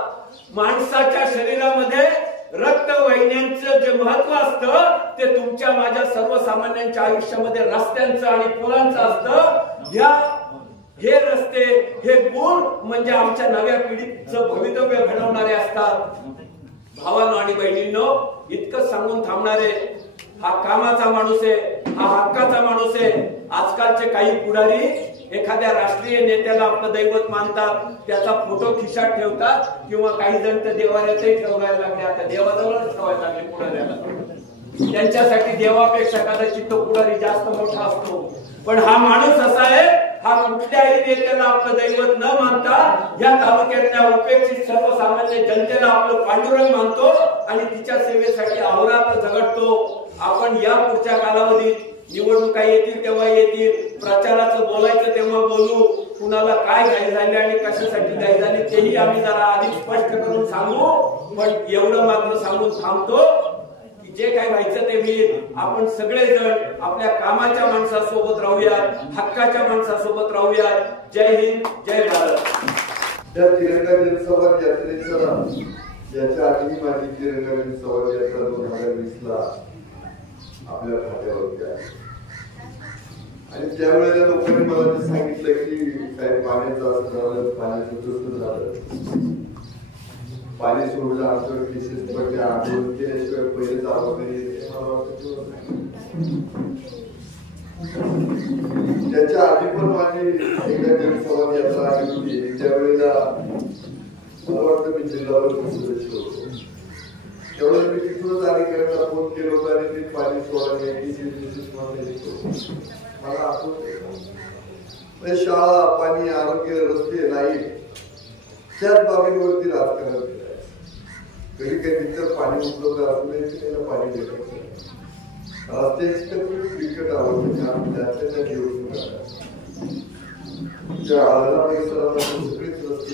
माणसाच्या शरीरामध्ये रक्तवाहिन्यांचं जे महत्व असतं ते तुमच्या माझ्या सर्वसामान्यांच्या आयुष्यामध्ये रस्त्यांचं आणि पुलांचं असतं. हे रस्ते, हे पूल म्हणजे आमच्या नव्या पिढीचं भवितव्य घडवणारे असतात. भावांनो आणि बहिणींनो, इतकं सांगून थांबणारे, हा कामाचा माणूस आहे, हा हक्काचा माणूस आहे. आजकालचे काही पुढारी एखाद्या राष्ट्रीय नेत्याला आपलं दैवत मानतात, त्याचा फोटो खिशात ठेवतात, किंवा काही जण तर देवाऱ्यातही ठेवायला लागले. आता देवाजवळच ठेवायला लागले पुढाऱ्याला. त्यांच्यासाठी देवापेक्षा कदाचित तो पुढारी जास्त मोठा असतो. पण हा माणूस असा आहे, हा कुठल्याही नेत्याला आपलं दैवत न मानता या तालुक्यातल्या उपेक्षित सर्वसामान्य जनतेला आपलं पांडुरंग मानतो आणि तिच्या सेवेसाठी अहोरात्र झगडतो. आपण या पुढच्या कालावधीत निवडणुका येतील तेव्हा येतील, प्रचाराचं बोलायचं तेव्हा बोलू, कुणाला काय घाई झाली आणि कशासाठी घाई झाली तेही आम्ही जरा आधी स्पष्ट करून सांगू. पण एवढं मात्र सांगून थांबतो की जे काय व्हायचं ते होईल. आपण सगळेजण आपल्या कामाच्या माणसासोबत राहूयात, हक्काच्या माणसासोबत राहूयात. जय हिंद, जय भारत. त्या तिरंगा दिन संवाद यात्रेचा ज्याच्या आधी माझी तिरंगा दिन संवाद यात्रा 2020ला आपल्या खात्यावरती आहे. आणि त्यावेळेला लोकांनी मला ते सांगितलं की काय पाण्याचं असं झालं, पाण्याचं तसं झालं, पाणी सोडलं, आमच्यावर केसेस पडल्या, आंदोलन केल्याशिवाय पहिले जबाबदारी येते. मला वाटतं त्याच्या आधी पण माझी एकदा जनसंवाद यात्रा आली होती. त्यावेळेला मला वाटतं मी जिल्हा परिषद सदस्य होतो, तेवढं मी तिथूनच अधिकाऱ्यांना फोन केला होता आणि ते पाणी सोडा मला आठवत शाळा, पाणी, आरोग्य, रस्ते, लाईट त्याच बाबींवरती राजकारण केलं. कधी कधी तर पाणी उपलब्ध असल्याने त्याला पाणी देतात. रस्त्याची तर खूप बिकट आवडते त्यातल्या घेऊन त्या आळला परिसरात सगळेच रस्ते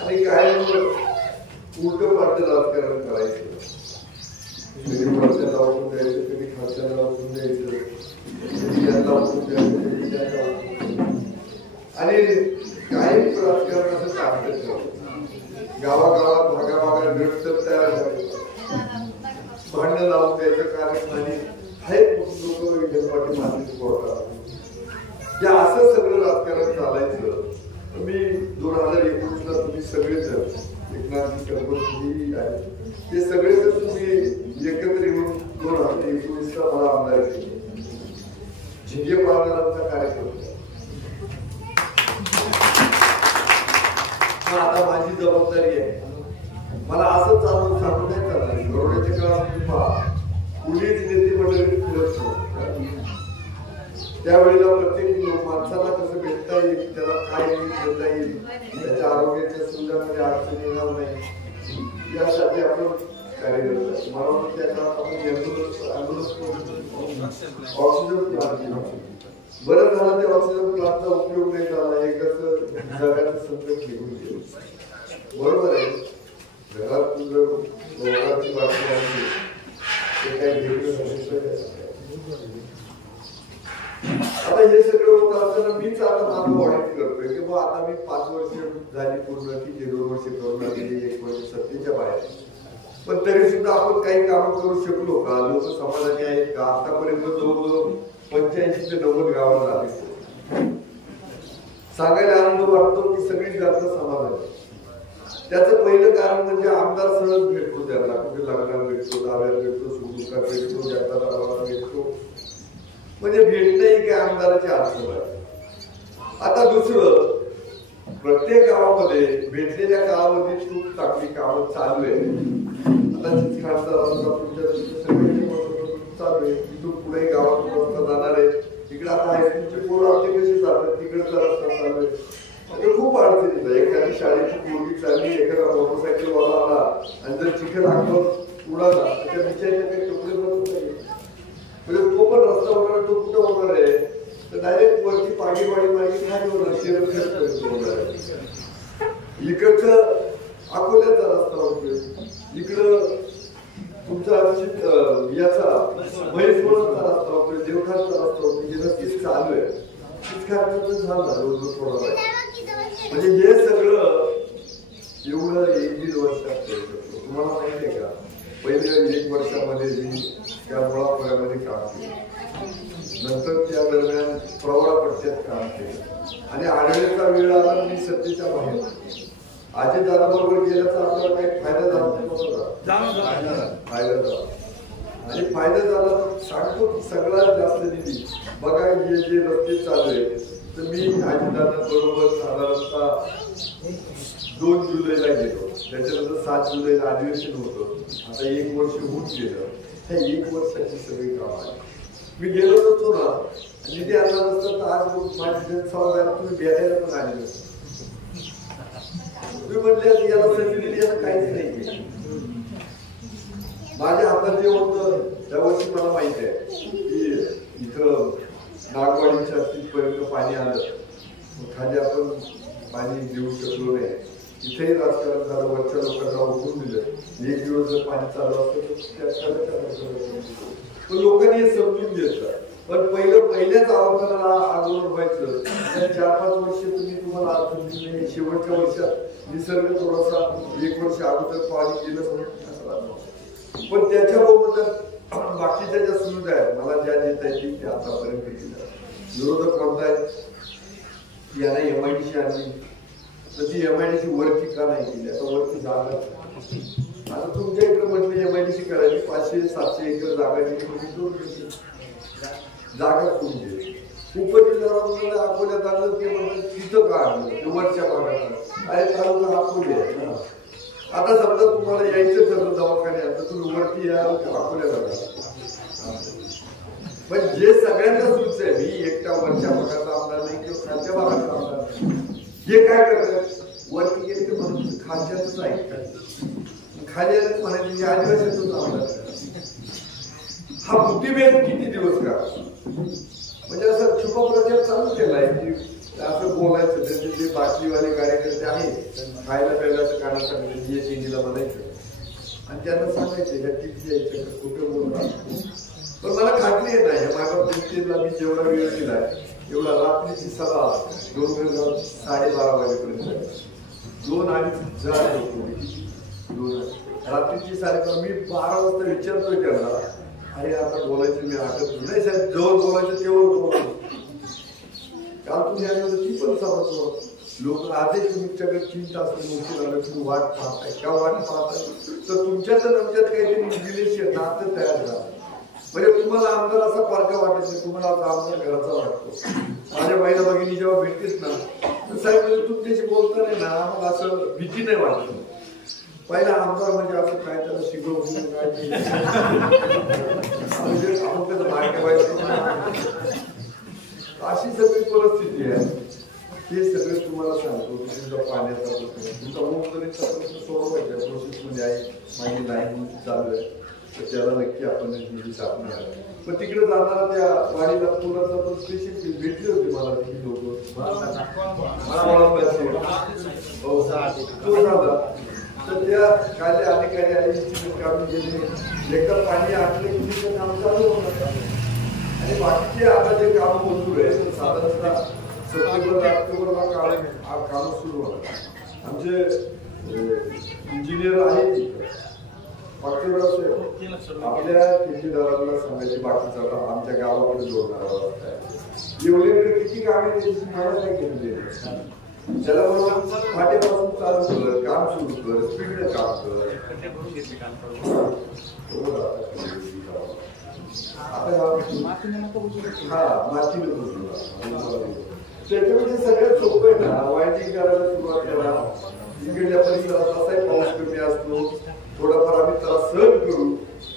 आणि काय उलट पालट राजकारण करायचं. कधी वरच्याला उठून द्यायचं, कधी खालच्याला उठून द्यायचं, कधी याला उठून द्यायचं, कधी त्याला आणि काही राजकारणाचं काम करत गावागावात भागाभागात गट तयार झाले, भांडण लावून द्यायचं कार्यस्थानी आहेत लोक विदर्भाची माती पोहतात. या असं सगळं राजकारण चालायचं. मी 2019 तुम्ही सगळेजण एकनाथ शिंदे आहे ते सगळेजण तुम्ही एकत्र येऊन 2019 मला आमदार केले. झिंगे पाळणारांचा कार्यक्रम आता माझी जबाबदारी आहे. मला असं चालू सांगू नाही चालणार. गौरवाच्या काळात कुणीच नेते मंडळी फिरत नव्हतं. त्यावेळेला प्रत्येक लोक माणसाला कसं भेटता येईल, त्याला काय देता येईल, त्याच्या आरोग्याच्या सुविधांमध्ये अडचण येणार नाही यासाठी आपण कार्यरत आहे. मला वाटतं त्या काळात आपण ऑक्सिजन प्लांट केला. बरं झालं त्या ऑक्सिजन प्लांटचा उपयोग नाही झाला. एकच जगाचं संकट निघून गेलं. बरोबर आहे. घरात लोकांची बातमी आहे ते काही भेटलं. आता हे सगळं होत असताना मीच आता माझं ऑडिट करतोय की मग आता मी 5 वर्ष झाली पूर्ण की 2 वर्ष करून आलेली, 1 वर्ष सत्तेच्या बाहेर. पण तरी सुद्धा आपण काही काम करू शकलो का? लोक समाजाने आहेत का? आतापर्यंत जवळजवळ 85 ते 90 गावाला आले. सांगायला आनंद वाटतो की सगळीच जास्त समाज आहे. त्याचं पहिलं कारण म्हणजे आमदार सहज भेटतो, त्यांना कुठे लग्नाला भेटतो, दाव्याला भेटतो, सुखदुःखात भेटतो, ज्यांना दावाला भेटतो. म्हणजे भेटणं ही काय आमदाराची अडचण आहे. आता दुसरं, प्रत्येक गावामध्ये भेटलेल्या काळामध्ये खूप चांगली कामं चालू आहे. आता खासदार चालू आहे. तिथून पुढे गावात रस्ता जाणार आहे. तिकडे आता हायस्कूलचे पोरं आमचे कसे जातात तिकडचा रस्ता चालू आहे. म्हणजे खूप अडचणीचा. एखादी शाळेची पोरगी चालली, एखादा मोटरसायकल वाला आला आणि जर चिखल अंगावर उडाला तर त्या बिचाऱ्याचे काही कपडे बनवत नाही. म्हणजे तो पण रस्ता होणार, तो कुठं होणार आहे तर डायरेक्ट वरती पागीवाडी मागे खाली होणार, शेरत होणार आहे. इकडचं अकोल्याचा रस्ता होतोय, इकडं तुमचा याचा महेशवरचा रस्ता होतोय, देवखानचा रस्ता होतोय. जे रस्ते चालू आहे झाला. म्हणजे हे सगळं एवढं 1-1.5 वर्षात करू शकतो. तुम्हाला माहिती आहे का? पहिल्या 1 वर्षामध्ये मी त्या मुळापुऱ्यामध्ये काम केलं, नंतर त्या दरम्यान प्रवरा पट्ट्यात काम केलं आणि आढळेचा वेळ आला मी सत्तेच्या बाहेर. आजी दादाबरोबर गेल्याचा आपल्याला काही फायदा झाला, फायदा झाला आणि फायदा झाला सांगतो की सगळ्यात जास्त निधी बघा. हे जे रस्ते चालू आहे तर मी आजीदादाबरोबर साधारणतः 2 जुलैला गेलो. त्याच्यानंतर 7 जुलैला अधिवेशन होतं. आता 1 वर्ष होऊन गेलं. त्या 1 वर्षाची सगळी कामं आली. मी गेलो नसतो ना, निधी आणला नसतं तर आज माझी जनसभा तुम्ही भेटायला पण आले नसतं. तुम्ही म्हटले याला संधी याला काहीच नाही. माझ्या हातात जे होतं त्यावर्षी मला माहिती आहे की इथं नागवाडीच्या तिथपर्यंत पाणी आलं, खाली आपण पाणी देऊ शकलो नाही. इथेही राजकारण झालं, वरच्या लोकांना उठून दिलं. 1 दिवस जर पाणी चालू असतं तर लोकांनी हे समजून घेतलं. पण पहिल्याच आवर्तनाला आंदोलन व्हायचं. 4-5 वर्ष तुम्हाला अडचण दिली नाही. शेवटच्या वर्षात निसर्ग थोडासा 1 वर्ष अगोदर पाणी दिलं म्हणून. पण त्याच्याबरोबर बाकीच्या ज्या सुविधा आहेत मला ज्या देता येतील त्या आतापर्यंत दिल्या. विरोधक म्हणतायत यांना MIDC आणली तर ती MIDC वरती का नाही केली? आता वरती जागा आता तुमच्या इकडे म्हटलं MIDC करायची 500-700 एकर जागा दिली, जागा करून गेली. उपजिल्हाधिकारी अकोल्यात आलं ते म्हणतात तिथं का आणलं ते वरच्या भागात अरे तालुका अकोले आहे ना. आता समजा तुम्हाला यायचं ठरलं दवाखान्यात तर तुम्ही वरती या अकोल्याला जा. पण जे सगळ्यांना सुच आहे मी एकटा वरच्या भागाचा आमदार नाही किंवा खालच्या भागाचा आमदार नाही. हे काय करतात वरती गेले ते म्हणून खालच्याच ऐकतात खाली म्हणायचे आदिवासीतून आमदार. हा बुद्धिभेद किती दिवस का म्हणजे असं छुपा प्रचार चालू केलाय की असं बोलायचं त्याचे जे बाकीवाले कार्यकर्ते आहेत खायला प्यायलाचं कारण सांगितलं ये टीव्हीला म्हणायचं आणि त्यांना सांगायचं ह्या टीव्ही यायचं कुठं बोलणार. पण मला खात्री आहे नाही माझ्या दृष्टीला मी जेवढा वेळ दिलाय एवढा रात्रीची सभा 12:30 वाजेपर्यंत 2-2.5 लोक रात्रीची 12:30 मी 12 वाजता विचारतोय त्यांना अरे आता बोलायचं मी आठवत नाही साहेब जेवढं बोलायचं तेवढं बोलायचं. काल तुम्ही आले ती पण सभा लोक आजही तुमच्याकडे 3 तास तुम्ही वाट पाहताय का वाट पाहताय तर तुमच्यात आमच्यात काहीतरी रिलेशन नातं तयार झालं म्हणजे तुम्हाला आमदार असा पारखा वाटत नाही तुम्हाला आता आमदार घराचा वाटतो. माझ्या बाईला भगिनी जेव्हा भेटतेच ना तर साहेब म्हणजे तुमच्याशी बोलता नाही ना आम्हाला असं भीती नाही वाटत. पहिला आमदार म्हणजे असं काय त्याला शिकवून काय अशी सगळी परिस्थिती आहे. ते सगळे तुम्हाला सांगतो तुमचा पाण्याचा प्रश्न तुमचा मोठा सोडवायचा प्रोसेसमध्ये आहे माझी लाईन चालू आहे तर त्याला नक्की आपण निधी टाकणार. पण तिकडे जाणारा त्या वाडीला पुराचा पण स्पेशल भेटली होती मला ती लोक तर त्या काय अधिकारी आले काम गेले एकदा पाणी आटले की तिचं काम चालू होणार आणि बाकीचे आता जे काम मंजूर आहे तर साधारणतः सप्टेंबर-ऑक्टोबरला काम सुरू होणार. आमचे इंजिनियर आहेत आपल्या ठेकेदारांना सांगायचे बाकीचा आमच्या गावाकडे जोडणार एवढे किती कामे त्याची मला नाही केली त्याला म्हणून फाटेपासून चालू कर काम सुरू कर स्पीडने काम कर. त्याच्यामध्ये सगळ्यात सोपं आहे ना वायटिंग करायला सुरुवात करा. इकडच्या परिसरात असाही पाऊस कमी असतो थोडाफार आम्ही त्याला सहन करू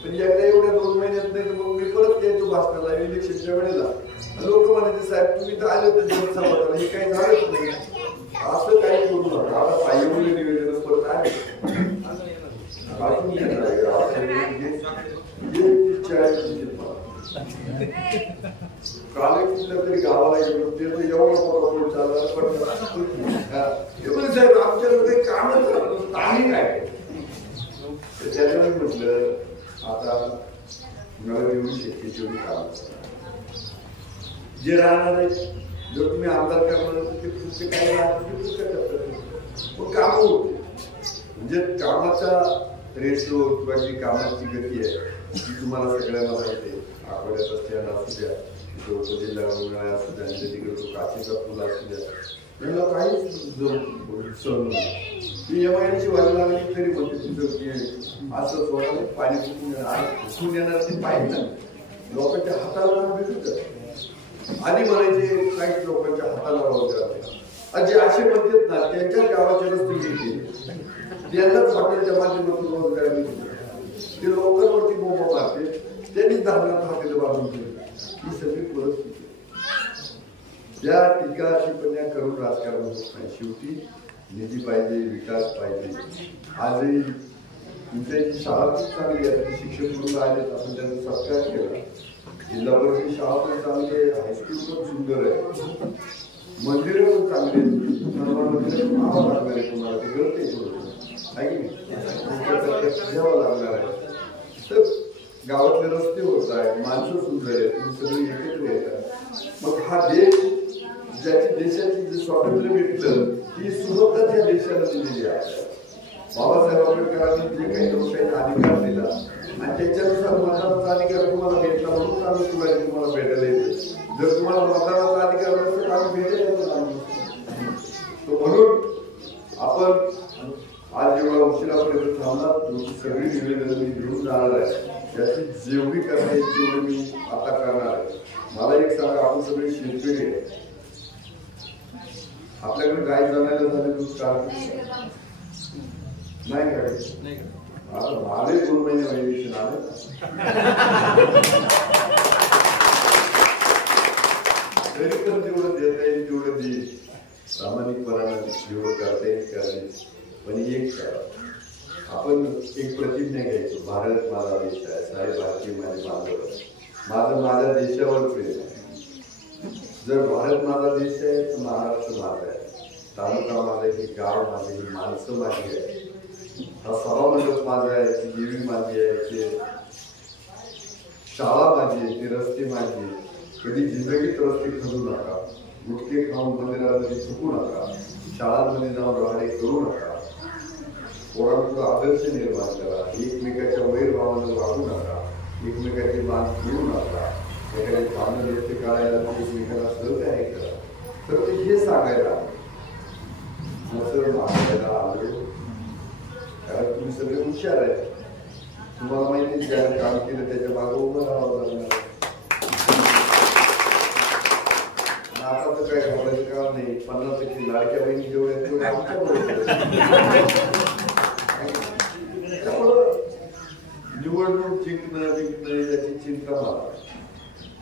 पण एकदा एवढ्या 2 महिन्यात नाही तर मग मी परत यायचो भाषणाला इलेक्शनच्या वेळेला लोक म्हणायचे साहेब तुम्ही तर आले होते जनसभा हे काही झालंच नाही असं काही करू नका. आता पाहिजे निवेदन परत आहे काल कुठल्या तरी गावाला गेलो ते तर एवढं चालला पण साहेब आमच्याकडे कामच झालं ताणी काय त्याच्यामुळे म्हटलं आता मला येऊ शकते जेवढी काम जे राहणार आहे जर तुम्ही आमदार करणार ते पुढचे काय राहणार ते पुढच्या करतात मग काम होते. म्हणजे कामाचा रेशो किंवा जी कामाची गती आहे ती तुम्हाला सगळ्यांना माहिती आहे. अकोल्याचा स्टँड असू द्या तो उपजिल्हा रुग्णालय असू द्या आणि तिकडे तो काचेचा पूल असू द्या त्यांना काहीच सण नाही. एमआयची व्हायला लागली तरी म्हणते तुझं की असं स्वतः पाणी फुटून येणार ते पाहिजे ना लोकांच्या हाताला भेटत आधी म्हणायचे काहीच लोकांच्या हाताला राहू जे असे म्हणतात ना त्यांच्या गावाचे रस्ते गेले त्यांनाच हॉटेलच्या माध्यमातून रोजगार मिळतो ते लोकांवरती बोंबा मारते त्यांनीच धारणात हॉटेल बांधून ठेवली. ही सगळी परिस्थिती या टीका टिप्पण्या करून राजकारण होत नाही. शेवटी निधी पाहिजे विकास पाहिजे. आजही तुमच्याची शाळा खूप चांगली आहे शिक्षक म्हणून आलेत आपण त्यांचा सत्कार केला. जिल्हा परिषद शाळा पण चांगली आहे हायस्कूल पण सुंदर आहे मंदिरं पण चांगली आहेत. नाव लागणार आहे तुम्हाला ते गळते घ्यावं लागणार आहे. तर गावातले रस्ते होत आहेत माणसं सुंदर आहेत तुम्ही सगळे एकत्र येतात. मग हा देश ज्याची देशाची जे स्वातंत्र्य भेटलं ती सुबत्ता त्या देशाला दिलेली आहे. बाबासाहेब आंबेडकरांनी जे काही लोकशाहीचा अधिकार दिला आणि त्याच्यानुसार मतदानाचा अधिकार तुम्हाला भेटला म्हणून आम्ही तुम्हाला भेटायला येतो. जर तुम्हाला मतदानाचा अधिकार नसतो आम्ही भेटायला म्हणून आपण आज जेव्हा उशिरापर्यंत थांबणार सगळी निवेदन मी घेऊन जाणार आहे. त्याची जेवढी करता येईल तेवढी मी आता करणार आहे. मला एक सांगा, आपण सगळे शेतकरी आहे, आपल्याकडे गाय जनायला झाले दूध काढत नाही का? आता माझे 2 महिने व्हॅल्युएशन आले तरी पण जेवढं देता येईल तेवढं देईल, प्रामाणिकपणानं जेवढं करता येईल करायचं. पण एक करा, आपण एक प्रतिज्ञा घ्यायचो, भारत माझा देश आहे, सारे भारतीय माझे बांधव, माझं माझ्या देशावर प्रेम आहे. जर भारत माझा देश आहे तर महाराष्ट्र माझा आहे, तालुका माझा आहे, गाव माझे, ही माणसं माझी आहे, हा सभामंडप माझा आहे, ती देवी माझी आहे, ते शाळा माझी आहे, ते रस्ते माझे आहे. कधी जिंदगीत रस्ते खणू नका, गुटखे खाऊन मंदिरामध्ये चुकू नका, शाळांमध्ये जाऊन राहणे करू नका, पोरांपुढे आदर्श निर्माण करा, एकमेकाच्या वैरभावानं वागू नका, एकमेकाचे मान फिरू नका, एखाद्या चांगलं व्यक्ती काढायला एकमेकाला सहकार्य करा. तर ते हे सांगायला आपल्याला आवडेल, कारण तुम्ही सगळे हुशार आहे, तुम्हाला माहिती ज्याने काम केलं त्याच्या मागे उभं राहावं लागणार. आता तर काय घालायचं काम नाही, 50% लाडक्या बहिणी जेवढ्या तेवढ्या आमच्या बरोबर. त्यामुळं निवडणूक जिंकणं याची चिंता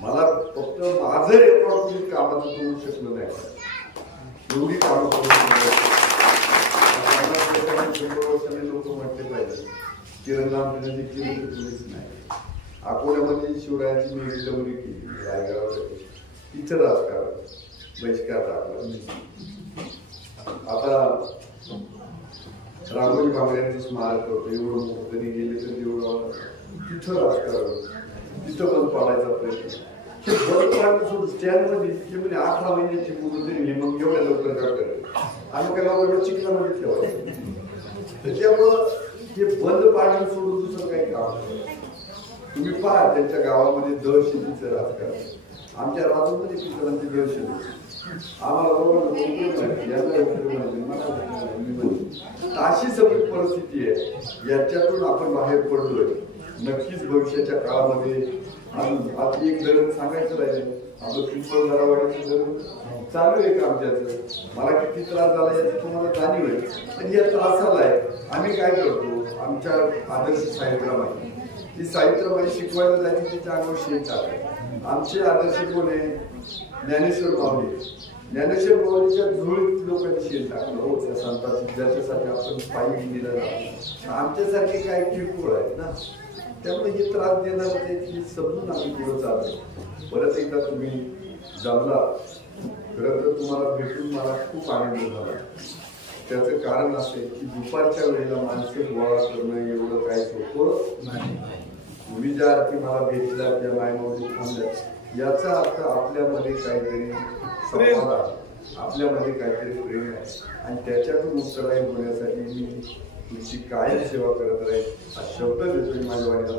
मला फक्त माझं रेकॉर्ड तुम्ही कामाचं करू शकलं नाही, एवढी कामं करू शकलं. 100 वर्षांनी लोक म्हटले पाहिजे किरणजी केली तर तुम्हीच नाही. अकोल्यामध्ये शिवरायांची मी डबरी केली, रायगडावर तिथं राजकारण बहिष्कार टाकला. आता राघोजी भांगऱ्यांचं स्मारक होतं, एवढं तरी गेले तर एवढं तिथं राजकारण, तिथं बंद पाडायचा प्रयत्न. हे बंद पाडणं स्टँडमध्ये ते म्हणजे 18 महिन्याची मुलं दिली, मग एवढ्या लवकर का करेल, आम्ही काय एवढं चिखलामध्ये ठेवायचं. त्याच्यामुळं हे बंद पाडणं सोडून दुसरं काही काम नाही. तुम्ही पहा त्यांच्या गावामध्ये दहशतीचं राजकारण, आमच्या राज्यामध्ये पितळांची दहशत, आम्हाला बरोबर अशी सगळी परिस्थिती आहे. याच्यातून आपण बाहेर पडलोय. नक्कीच भविष्याच्या काळामध्ये आज एक धरण सांगायचं राहिलं, आपलं पिंपळ दरावाडीचं धरण चालू आहे काम त्याचं. मला किती त्रास झाला याची तुम्हाला जाणीव आहे, पण या त्रासाला आहे आम्ही काय करतो, आमच्या आदर्श साहित्यरामाई, ती साहित्यरामाई शिकवायला जायची, तिच्या अंगावर शेण टाकायचं. आमचे आदर्श कोण आहे, ज्ञानेश्वर माऊली. ज्ञानेश्वर माऊलीच्या झुळीत लोकांनी शेण टाकलं, हो त्या संतांची, ज्याच्यासाठी आपण पायी दिला जातो. आमच्यासारखे काय किरकोळ आहेत ना, त्यामुळे हे त्रास देणार ते समजून आम्ही पुढे चालतो. परत एकदा तुम्ही जमला, खरं तर तुम्हाला भेटून मला खूप आनंद झाला. त्याचं कारण असे की दुपारच्या वेळेला माणसं गोळा करणं एवढं काही सोपं नाही. तुम्ही ज्या अर्थी मला भेटला, त्या मायमावली थांबल्या, याचा अर्थ आपल्यामध्ये काहीतरी संवाद आहे, आपल्यामध्ये काहीतरी प्रेम आहे, आणि त्याच्यातून उत्तरायी होण्यासाठी मी तुमची कायम सेवा करत राहील हा शब्द देतो. माझ्या वाणीला